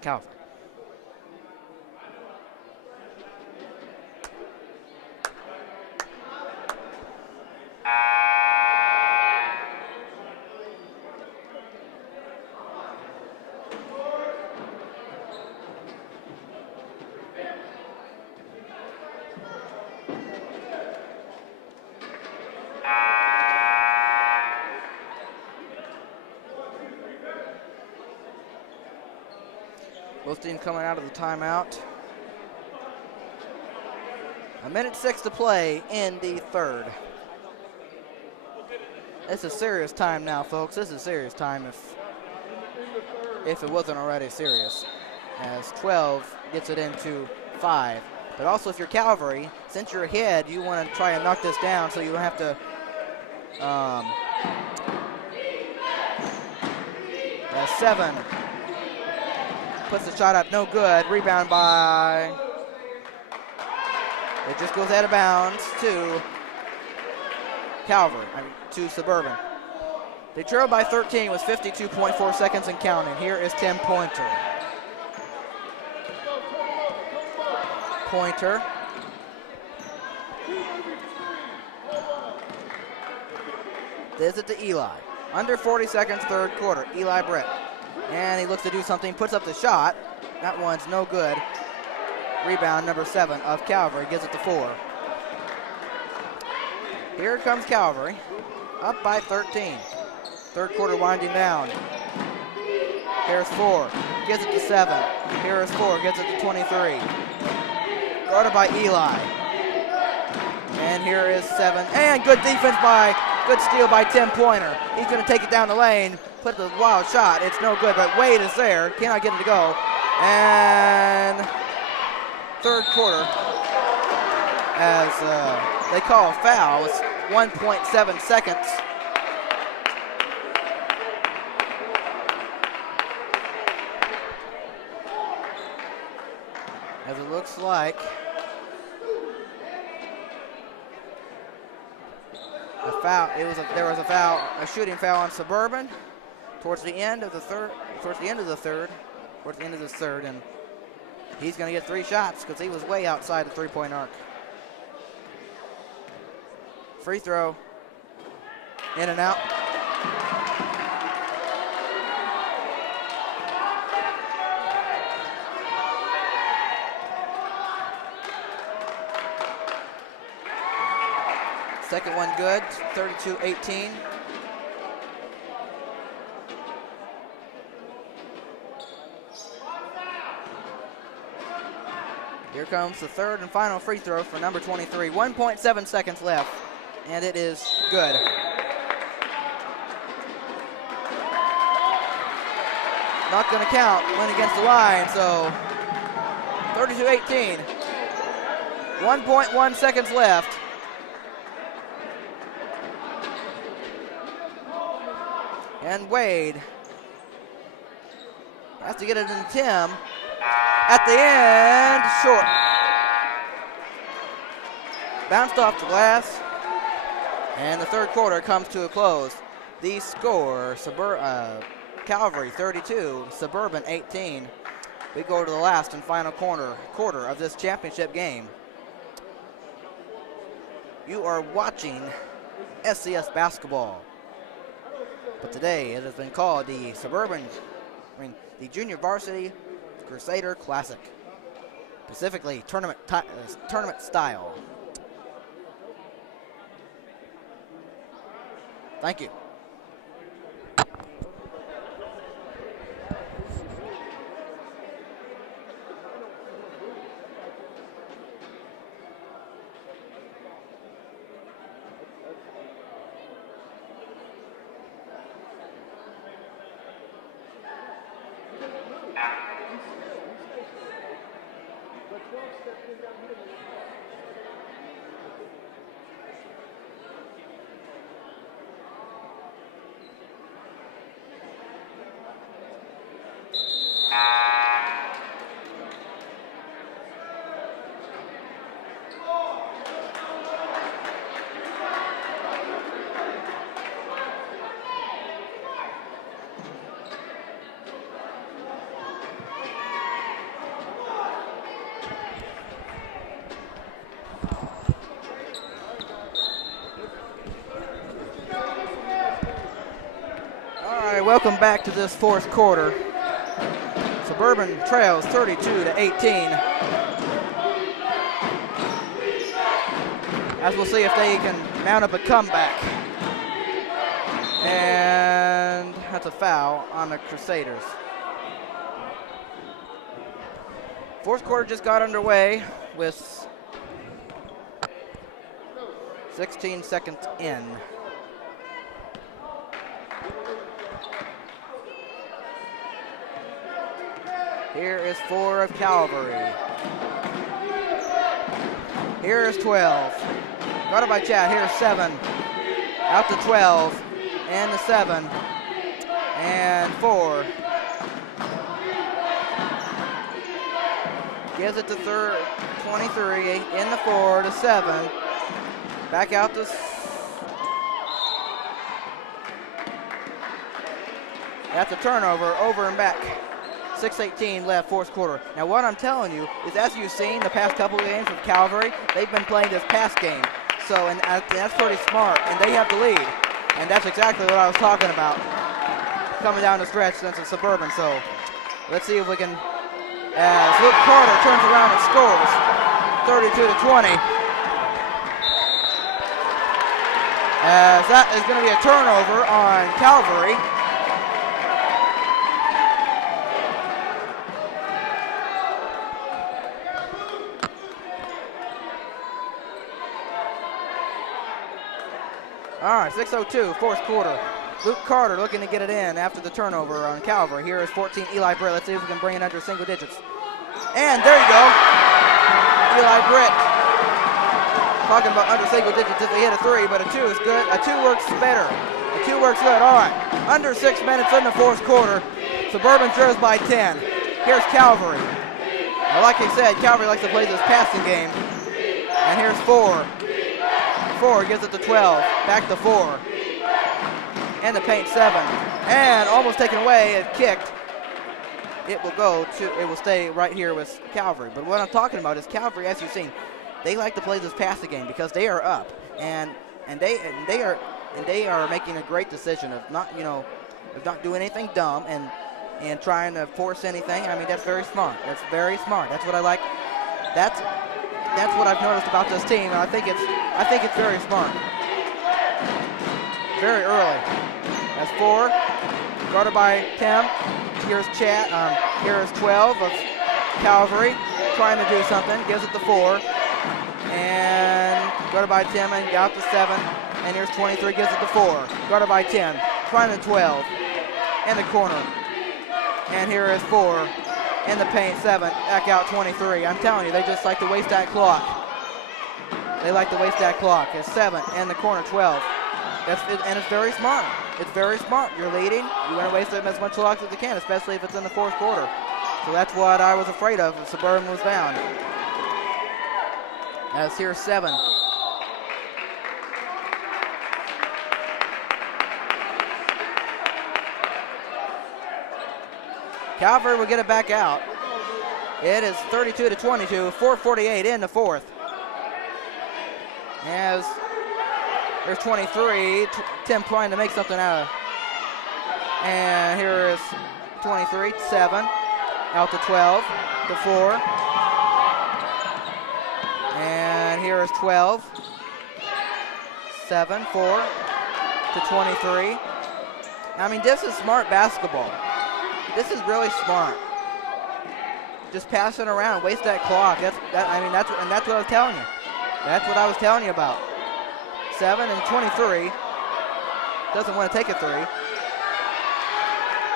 Calvary. Both teams coming out of the timeout. 1:06 to play in the third. This is serious time now, folks. This is serious time if it wasn't already serious. As 12 gets it into 5. But also if you're Calvary, since you're ahead, you want to try and knock this down so you don't have to 7 puts the shot up, no good. Rebound by, it just goes out of bounds to Calvary, to Suburban. They trailed by 13 with 52.4 seconds and counting. Here is Tim Pointer. Pointer. Gives it to Eli. Under 40 seconds, third quarter. Eli Brett. And he looks to do something, puts up the shot. That one's no good. Rebound number 7 of Calvary, gives it to 4. Here comes Calvary, up by 13. Third quarter winding down. Here's 4, gives it to 7. Here is 4, gives it to 23. Guarded by Eli. And here is 7. And good defense good steal by Tim Pointer. He's going to take it down the lane, put the wild shot. It's no good, but Wade is there. Cannot get it to go. And third quarter, as they call a foul, it's 1.7 seconds. As it looks like a foul. There was a foul, a shooting foul on Suburban towards the end of the third, and he's going to get 3 shots because he was way outside the three-point arc. Free throw, in and out. Second one good, 32-18. Here comes the third and final free throw for number 23. 1.7 seconds left, and it is good. Not going to count, went against the line, so 32-18. 1.1 seconds left. And Wade has to get it in Tim. At the end, short. Bounced off the glass. And the third quarter comes to a close. The score, Calvary 32, Suburban 18. We go to the last and final quarter of this championship game. You are watching SCS basketball. But today it has been called the the Junior Varsity Crusader Classic. Specifically, tournament style. Thank you. Welcome back to this fourth quarter. Suburban trails 32-18. As we'll see if they can mount up a comeback. And that's a foul on the Crusaders. Fourth quarter just got underway with 16 seconds in. Here is 4 of Calvary. Here is 12. Guarded by Chad. Here's 7. Out to 12. And the 7. And 4. Gives it to 23. In the 4 to 7. Back out to... That's a turnover. Over and back. 6:18 left, fourth quarter. Now what I'm telling you is, as you've seen the past couple of games with Calvary, they've been playing this pass game. So, and that's pretty smart, and they have the lead. And that's exactly what I was talking about coming down the stretch since it's Suburban. So let's see if we can, as Luke Carter turns around and scores, 32-20. As that is going to be a turnover on Calvary. All right, 6:02, fourth quarter. Luke Carter looking to get it in after the turnover on Calvary. Here is 14, Eli Britt. Let's see if we can bring it under single digits. And there you go. Eli Britt. Talking about under single digits if they hit a 3, but a 2 is good. A 2 works better. A 2 works good. All right, under 6 minutes in the fourth quarter. Suburban trails by 10. Here's Calvary. Now, like I said, Calvary likes to play this passing game. And here's 4. 4 gives it to 12, back to 4, and the paint 7, and almost taken away, it kicked. It will stay right here with Calvary. But what I'm talking about is Calvary, as you've seen, they like to play this passing game because they are up, and they are making a great decision of not doing anything dumb and trying to force anything. I mean, that's very smart. That's very smart. That's what I like. That's what I've noticed about this team, and I think it's very smart. Very early. That's 4. Guarded by Tim. Here's Chad. Here is 12 of Calvary trying to do something. Gives it to 4. And guarded by Tim and got to 7. And here's 23. Gives it to 4. Guarded by 10. Trying to 12. In the corner. And here is 4. In the paint, 7, back out 23. I'm telling you, they just like to waste that clock. They like to waste that clock. It's 7, in the corner, 12. And it's very smart. It's very smart. You're leading. You want to waste as much clock as you can, especially if it's in the fourth quarter. So that's what I was afraid of if Suburban was down. As here's 7. Calvary will get it back out. It is 32-22, 4:48 in the fourth. As there's 23, Tim trying to make something out of. And here is 23, 7, out to 12, to 4. And here is 12, 7, 4, to 23. I mean, this is smart basketball. This is really smart. Just pass it around, waste that clock. That's what I was telling you. That's what I was telling you about. 7 and 23. Doesn't want to take a 3.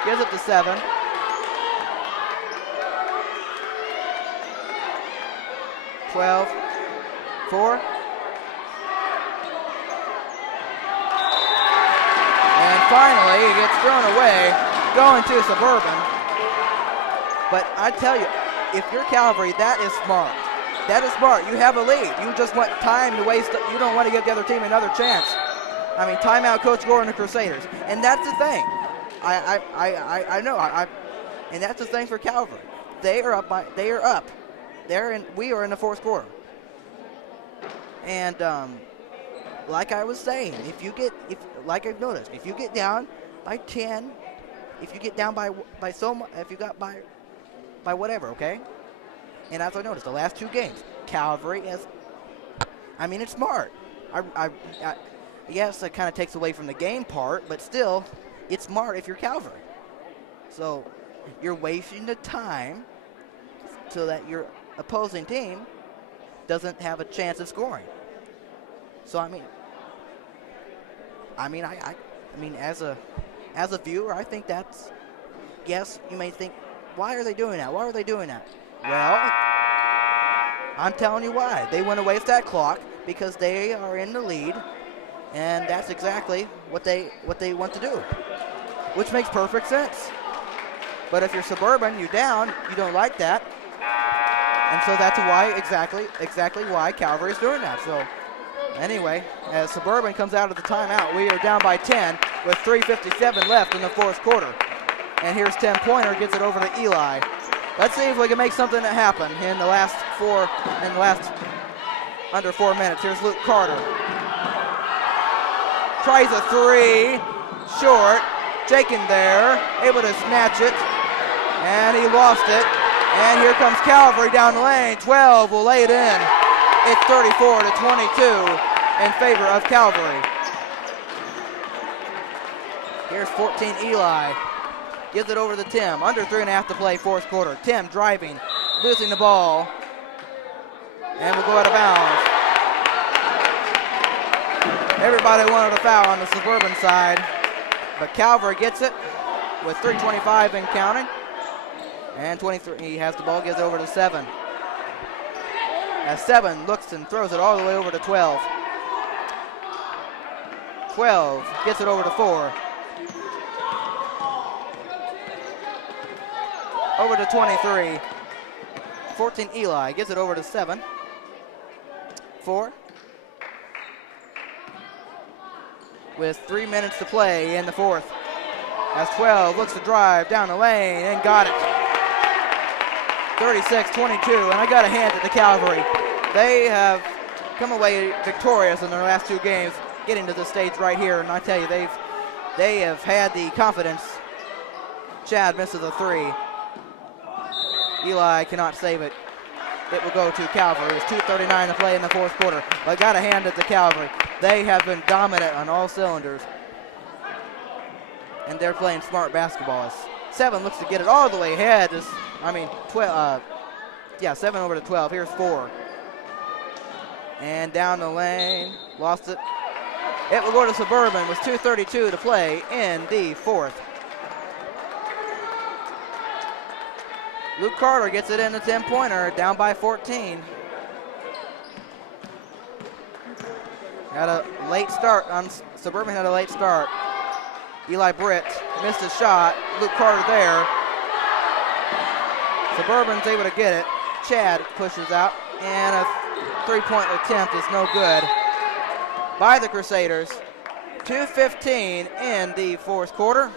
Gives it to 7. 12, 4. And finally, it gets thrown away. Going to Suburban. But I tell you, if you're Calvary, that is smart. That is smart. You have a lead. You just want time to waste. You don't want to give the other team another chance. I mean, timeout, Coach Gore and the Crusaders. And that's the thing. I know. And that's the thing for Calvary. They are up. We are in the fourth quarter. And like I was saying, like I've noticed, if you get down by 10. If you get down by so much, if you got by whatever, okay? And as I noticed, the last 2 games, Calvary is, I mean, it's smart. Yes, it kind of takes away from the game part, but still, it's smart if you're Calvary. So you're wasting the time so that your opposing team doesn't have a chance of scoring. So I mean, as a viewer, I think that's, yes, you may think, why are they doing that? Why are they doing that? Well, I'm telling you why. They want to waste that clock because they are in the lead, and that's exactly what they want to do, which makes perfect sense. But if you're Suburban, you're down, you don't like that. And so that's why, exactly why Calvary is doing that. So anyway, as Suburban comes out of the timeout, we are down by 10 with 3:57 left in the fourth quarter. And here's Tim Pointer, gets it over to Eli. Let's see if we can make something happen in the last under 4 minutes. Here's Luke Carter. Tries a three, short. Jakin there, able to snatch it, and he lost it. And here comes Calvary down the lane. 12 will lay it in. It's 34-22 in favor of Calvary. Here's 14 Eli. Gives it over to Tim. Under 3.5 to play, fourth quarter. Tim driving, losing the ball, and will go out of bounds. Everybody wanted a foul on the Suburban side, but Calvary gets it with 3:25 and counting. And 23, he has the ball, gives it over to 7. As 7 looks and throws it all the way over to 12. 12 gets it over to 4. Over to 23. 14 Eli gives it over to 7. 4. With 3 minutes to play in the fourth. As 12 looks to drive down the lane and got it. 36-22, and I got to hand it to Calvary. They have come away victorious in their last 2 games, getting to the stage right here, and I tell you, they have had the confidence. Chad misses a 3. Eli cannot save it. It will go to Calvary. It's 2:39 to play in the fourth quarter. But I got to hand it to Calvary. They have been dominant on all cylinders, and they're playing smart basketball. 7 looks to get it all the way ahead. 7 over to 12. Here's 4. And down the lane, lost it. It will go to Suburban with 2:32 to play in the fourth. Luke Carter gets it in the 10-pointer, down by 14. Had a late start on Suburban. Had a late start. Eli Britt missed his shot. Luke Carter there. Suburban's able to get it. Chad pushes out, and a three-point attempt is no good by the Crusaders. 2:15 in the fourth quarter.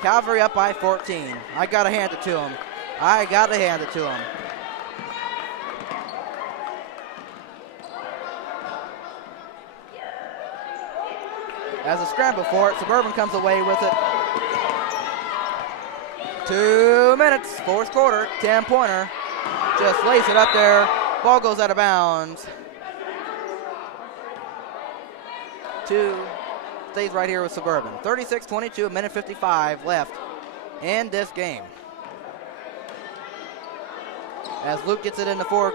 Calvary up by 14. I got to hand it to him. As a scramble for it, Suburban comes away with it. 2 minutes, fourth quarter, 10-pointer. Just lays it up there. Ball goes out of bounds. 2 stays right here with Suburban. 36-22, a minute 55 left in this game. As Luke gets it in the 4,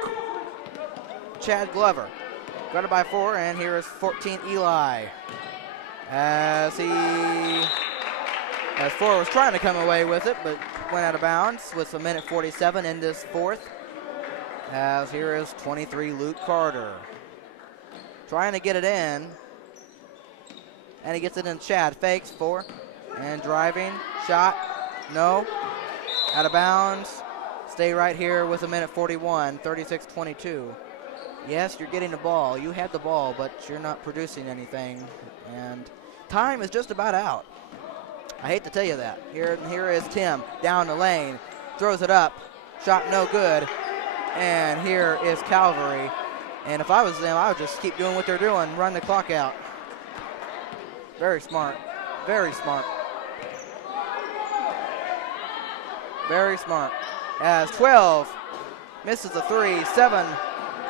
Chad Glover. Got it by 4, and here is 14 Eli. As 4 was trying to come away with it, but went out of bounds with a minute 47 in this fourth. As here is 23 Luke Carter. Trying to get it in. And he gets it in. Chad fakes 4. And driving. Shot. No. Out of bounds. Stay right here with a minute 41. 36-22. Yes, you're getting the ball. You had the ball, but you're not producing anything. And time is just about out. I hate to tell you that. Here is Tim down the lane. Throws it up. Shot no good. And here is Calvary. And if I was them, I would just keep doing what they're doing. Run the clock out. Very smart. Very smart. Very smart. As 12 misses a 3. 7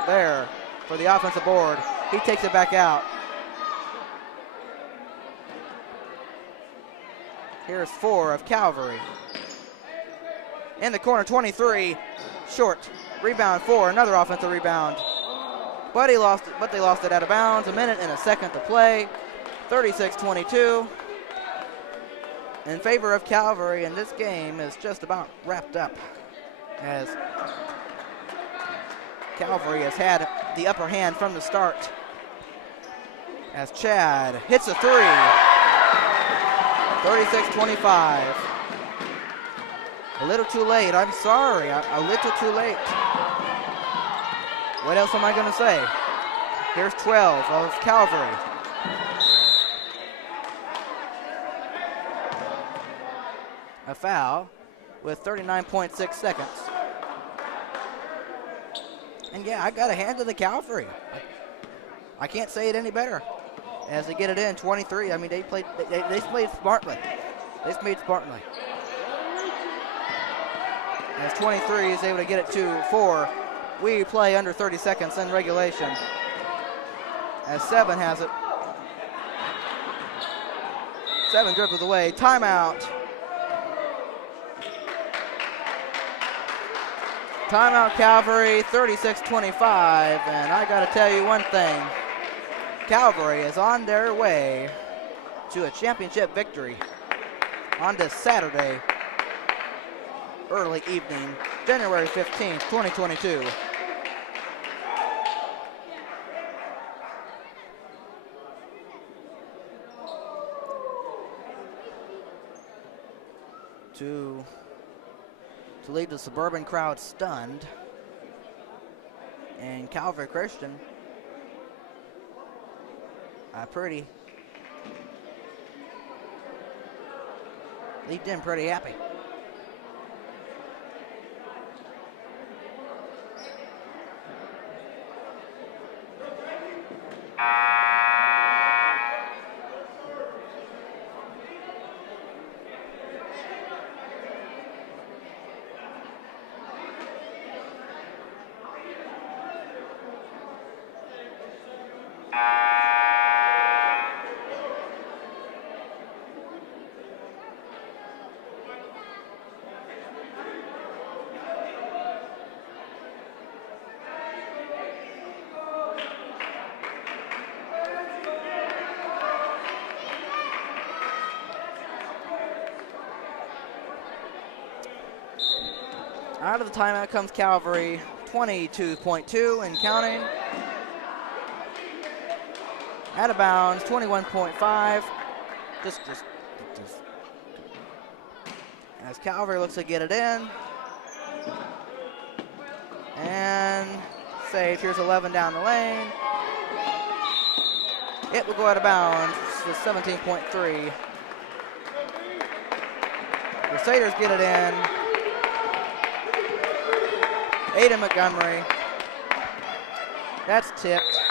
there for the offensive board. He takes it back out. Here's 4 of Calvary. In the corner, 23, short. Rebound 4, another offensive rebound. But they lost it out of bounds. A minute and a second to play. 36-22 in favor of Calvary, and this game is just about wrapped up as Calvary has had the upper hand from the start. As Chad hits a three. 36-25. A little too late. I'm sorry. A little too late. What else am I going to say? Here's 12 of Calvary. A foul with 39.6 seconds. And yeah, I got to hand to the Calvary. I can't say it any better. As they get it in, 23. I mean, they played smartly. They played smartly. As 23 is able to get it to 4. We play under 30 seconds in regulation. As 7 has it. 7 dribbles away. Timeout. Timeout Calvary, 36-25. And I got to tell you one thing. Calvary is on their way to a championship victory on this Saturday, early evening, January 15th, 2022. To leave the Suburban crowd stunned, and Calvary Christian leaved in pretty happy. Out of the timeout comes Calvary, 22.2 and counting. Out of bounds, 21.5. Just. As Calvary looks to get it in. And saved. Here's 11 down the lane. It will go out of bounds with 17.3. Crusaders get it in. Aiden Montgomery. That's tipped.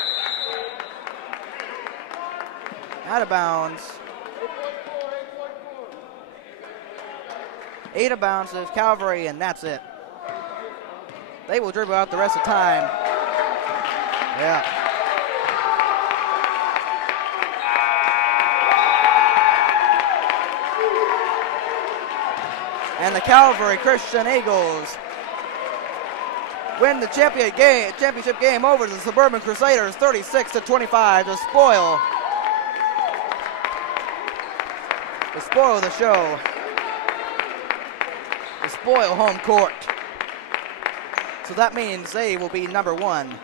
Out of bounds. 8 of bounds is Calvary, and that's it. They will dribble out the rest of the time. Yeah. And the Calvary Christian Eagles win the championship game over the Suburban Crusaders, 36-25, to spoil the show, to spoil home court. So that means they will be number 1,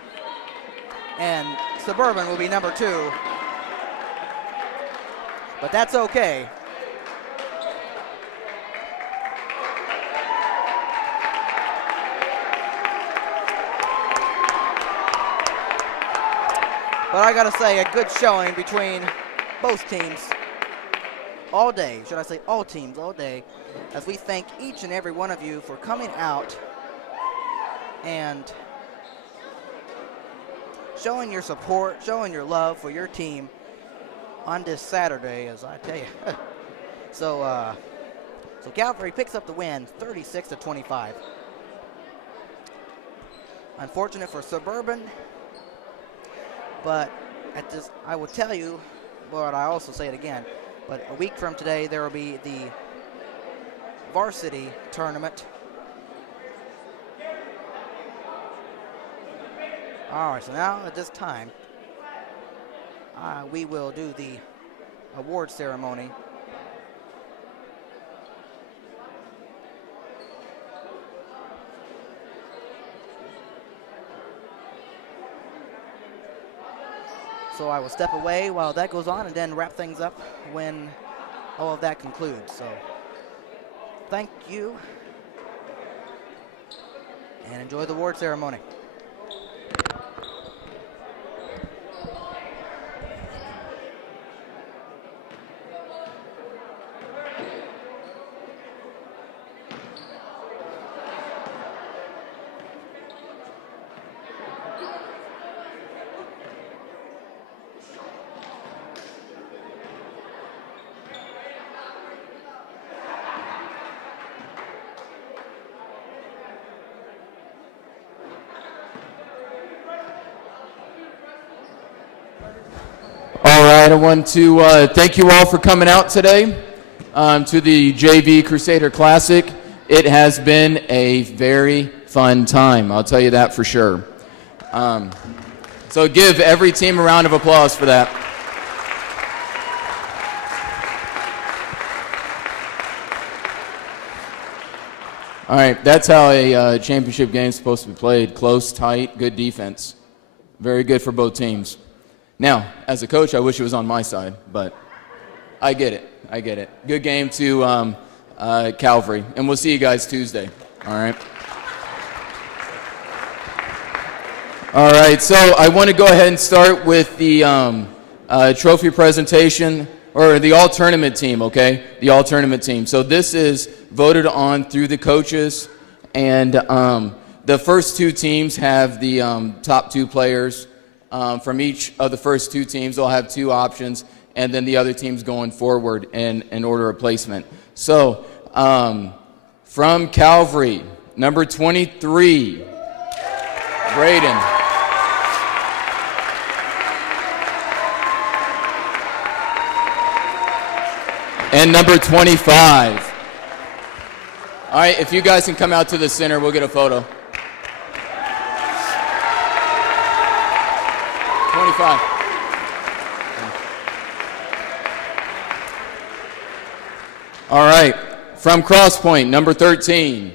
and Suburban will be number 2. But that's okay. But I gotta say, a good showing between both teams all day. Should I say all teams all day, as we thank each and every one of you for coming out and showing your support, showing your love for your team on this Saturday, as I tell you. So Calvary picks up the win, 36-25. Unfortunate for Suburban. But I will tell you, but I also say it again, but a week from today there will be the Varsity tournament All right, so now at this time, we will do the award ceremony. So I will step away while that goes on and then wrap things up when all of that concludes. So thank you and enjoy the award ceremony. All right, I want to thank you all for coming out today to the JV Crusader Classic. It has been a very fun time, I'll tell you that for sure. So give every team a round of applause for that. All right, that's how a championship game is supposed to be played. Close, tight, good defense. Very good for both teams. Now, as a coach, I wish it was on my side, but I get it. I get it. Good game to Calvary, and we'll see you guys Tuesday. All right. All right, so I want to go ahead and start with the trophy presentation, or the all-tournament team, okay? The all-tournament team. So this is voted on through the coaches, and the first two teams have the top two players. From each of the first two teams, they'll have two options, and then the other team's going forward in order of placement. So, from Calvary, number 23, Braden. And number 25. All right, if you guys can come out to the center, we'll get a photo. 25. All right, from Cross Point, number 13.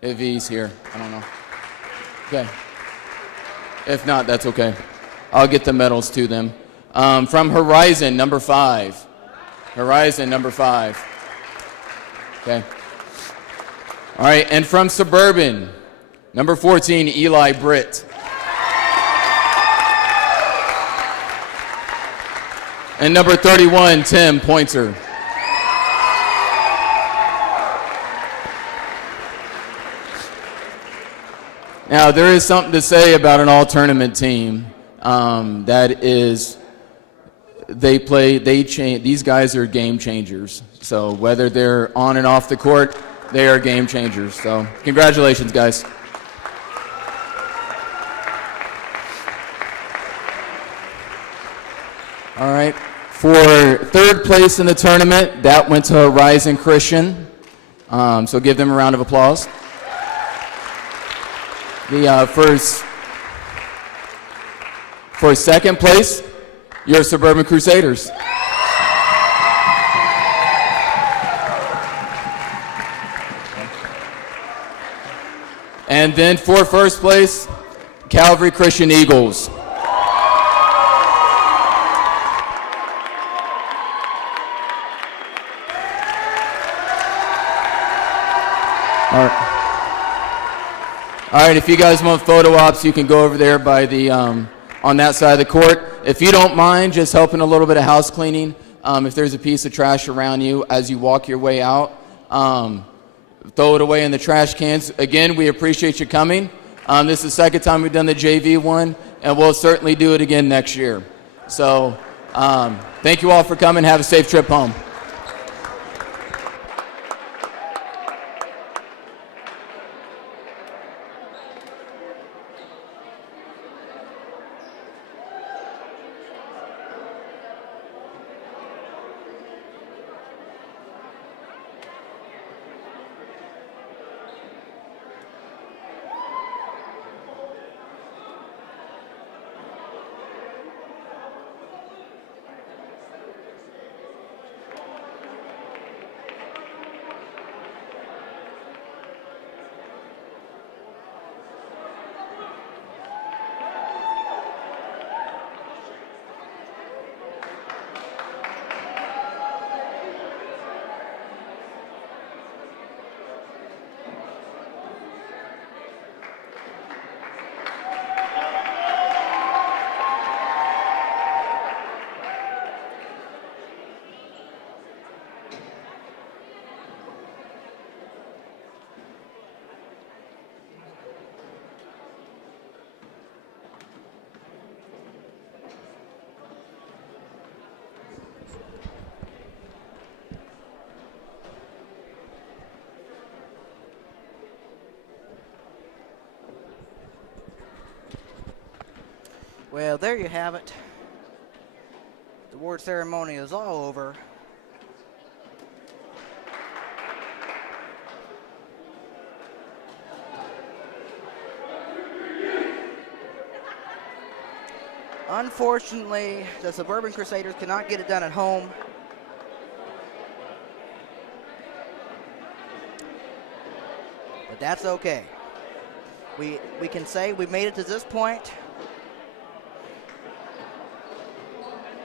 If he's here, I don't know. Okay. If not, that's okay. I'll get the medals to them. From Horizon, number 5. Horizon, number 5. Okay. All right, and from Suburban, number 14, Eli Britt. And number 31, Tim Pointer. Now, there is something to say about an all-tournament team. That is, these guys are game changers. So whether they're on and off the court, they are game changers. So congratulations, guys. All right. For third place in the tournament, that went to Horizon Christian. So give them a round of applause. For second place, your Suburban Crusaders. And then for first place, Calvary Christian Eagles. All right, if you guys want photo ops, you can go over there by the on that side of the court. If you don't mind just helping a little bit of house cleaning, if there's a piece of trash around you as you walk your way out, throw it away in the trash cans. Again, we appreciate you coming. This is the second time we've done the JV one, and we'll certainly do it again next year. So thank you all for coming. Have a safe trip home. Well, there you have it. The award ceremony is all over. Unfortunately, the Suburban Crusaders cannot get it done at home. But that's okay. We can say we made it to this point,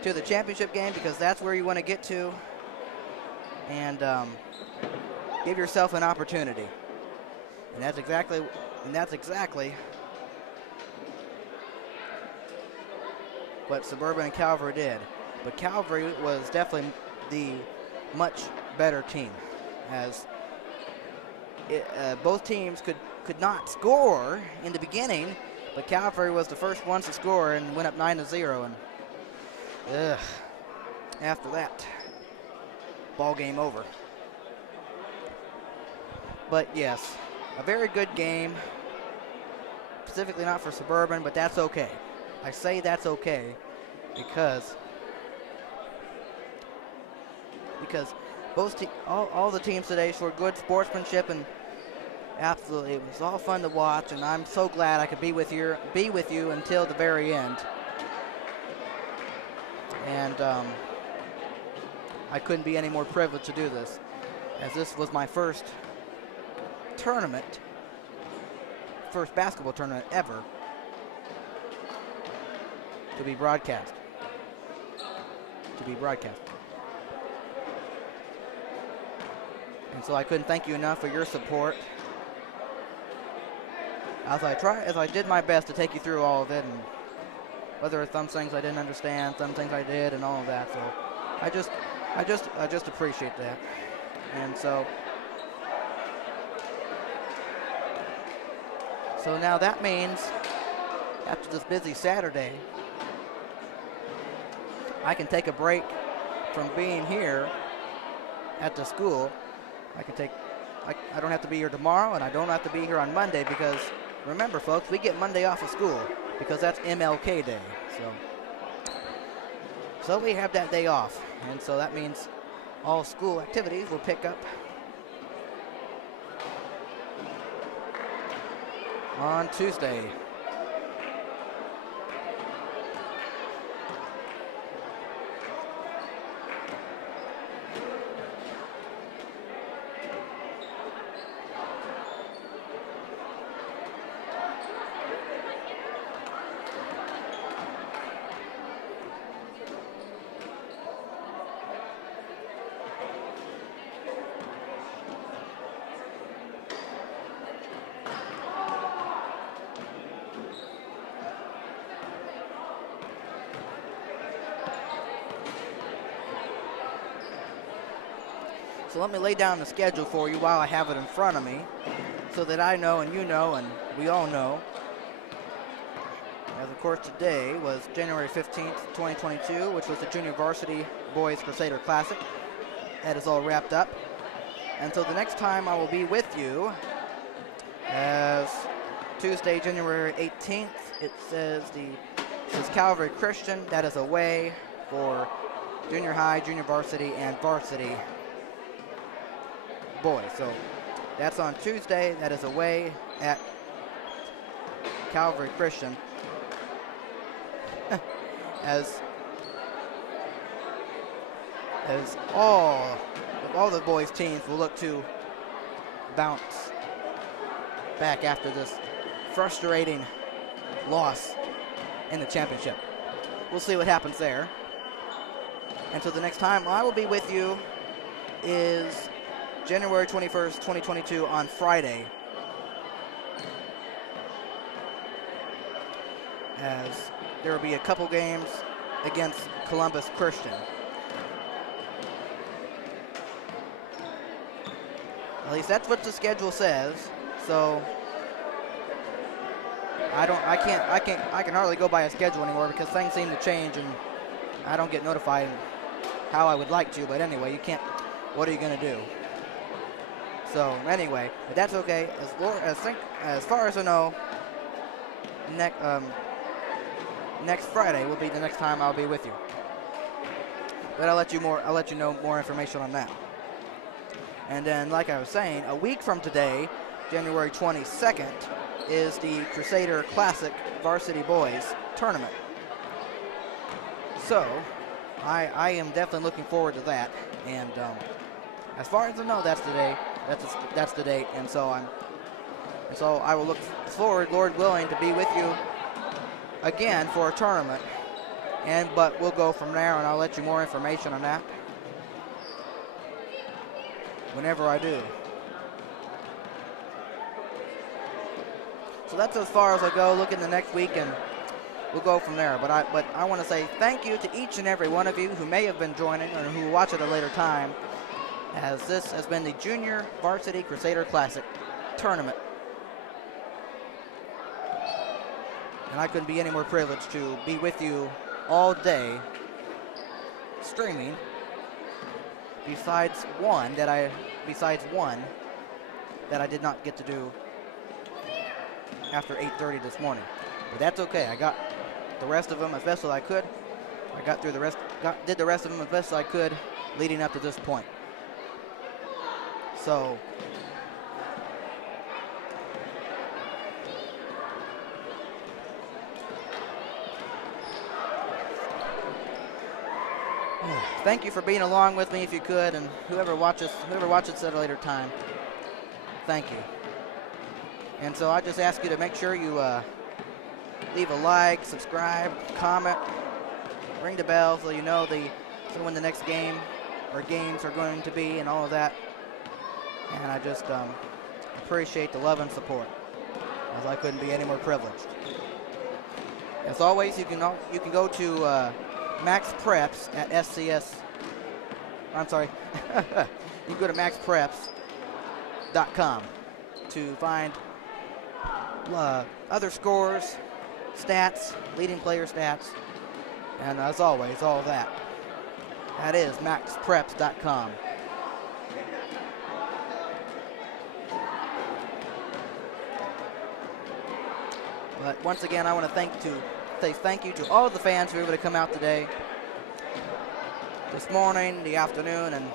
to the championship game, because that's where you want to get to, and give yourself an opportunity. And that's exactly what Suburban and Calvary did. But Calvary was definitely the much better team, as both teams could not score in the beginning, but Calvary was the first ones to score and went up 9-0. And after that, ball game over. But yes, a very good game. Specifically not for Suburban, but that's okay. I say that's okay because all the teams today showed good sportsmanship, and absolutely, it was all fun to watch, and I'm so glad I could be with you until the very end. And I couldn't be any more privileged to do this, as this was my first basketball tournament ever to be broadcast. And so I couldn't thank you enough for your support, as I did my best to take you through all of it, and whether some things I didn't understand, some things I did, and all of that. So I just appreciate that. And so now that means after this busy Saturday, I can take a break from being here at the school. I don't have to be here tomorrow, and I don't have to be here on Monday, because remember, folks, we get Monday off of school because that's MLK Day. So we have that day off, and so that means all school activities will pick up on Tuesday. So let me lay down the schedule for you while I have it in front of me, so that I know and you know and we all know. As of course today was January 15th, 2022, which was the Junior Varsity Boys Crusader Classic. That is all wrapped up. And so the next time I will be with you as Tuesday, January 18th, it says Calvary Christian. That is away for junior high, junior varsity, and varsity boys. So that's on Tuesday. That is away at Calvary Christian. as all the boys teams will look to bounce back after this frustrating loss in the championship. We'll see what happens there. And so the next time I will be with you is January 21st, 2022 on Friday, as there will be a couple games against Columbus Christian. At least that's what the schedule says. So I can hardly go by a schedule anymore, because things seem to change and I don't get notified how I would like to. But anyway, you can't. What are you going to do? So anyway, but that's okay. As far as I know, next Friday will be the next time I'll be with you. But I'll let you know more information on that. And then, like I was saying, a week from today, January 22nd, is the Crusader Classic Varsity Boys Tournament. So, I am definitely looking forward to that. And as far as I know, that's the day. That's the date. And so I will look forward, Lord willing, to be with you again for a tournament. But we'll go from there, and I'll let you more information on that whenever I do. So that's as far as I go. Look in the next week, and we'll go from there. But I want to say thank you to each and every one of you who may have been joining or who watch at a later time, as this has been the Junior Varsity Crusader Classic Tournament. And I couldn't be any more privileged to be with you all day streaming, besides one that I did not get to do after 8:30 this morning. But that's okay. I got the rest of them as best as I could. I got through the rest, did the rest of them as best as I could leading up to this point. So thank you for being along with me if you could, and whoever watches at a later time, thank you. And so I just ask you to make sure you leave a like, subscribe, comment, ring the bell so you know when the next game or games are going to be and all of that. And I just appreciate the love and support, as I couldn't be any more privileged. As always, you can go to Max Preps at SCS. I'm sorry. You can go to maxpreps.com to find other scores, stats, leading player stats, and as always, all of that. That is maxpreps.com. But once again, I want to say thank you to all of the fans who were able to come out today, this morning, the afternoon, and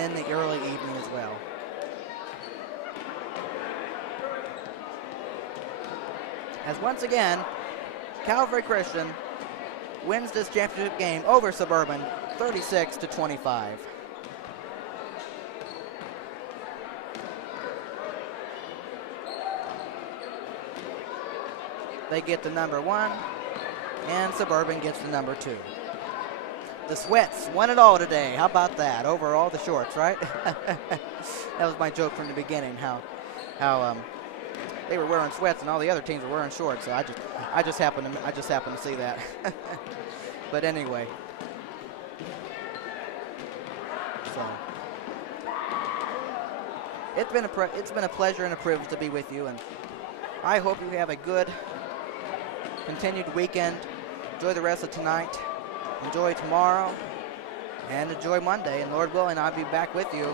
in the early evening as well. As once again, Calvary Christian wins this championship game over Suburban, 36-25. They get the number 1, and Suburban gets the number 2. The Sweats won it all today. How about that? Over all the shorts, right? That was my joke from the beginning. How they were wearing sweats and all the other teams were wearing shorts. So I just happened to see that. But anyway, so it's been a pleasure and a privilege to be with you, and I hope you have a good continued weekend. Enjoy the rest of tonight. Enjoy tomorrow. And enjoy Monday. And Lord willing, I'll be back with you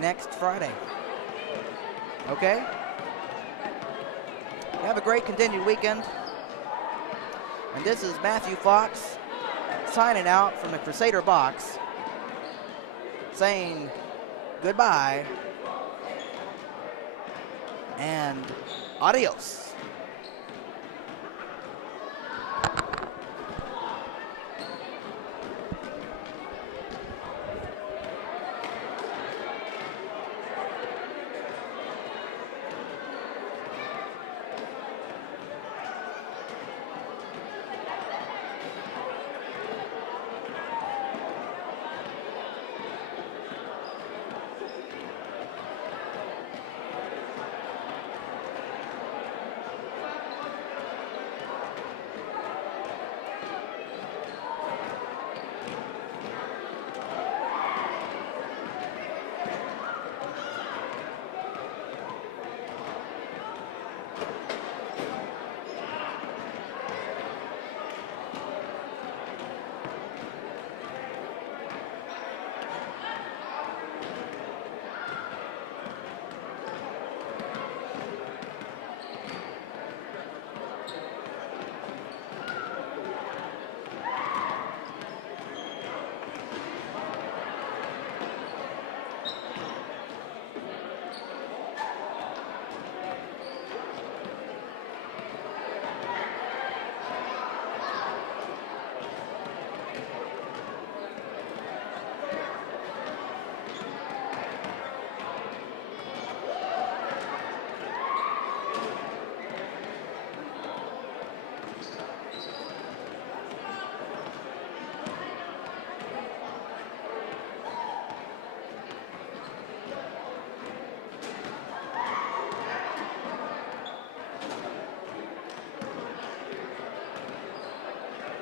next Friday. Okay? Have a great continued weekend. And this is Matthew Fox signing out from the Crusader box, saying goodbye and adios.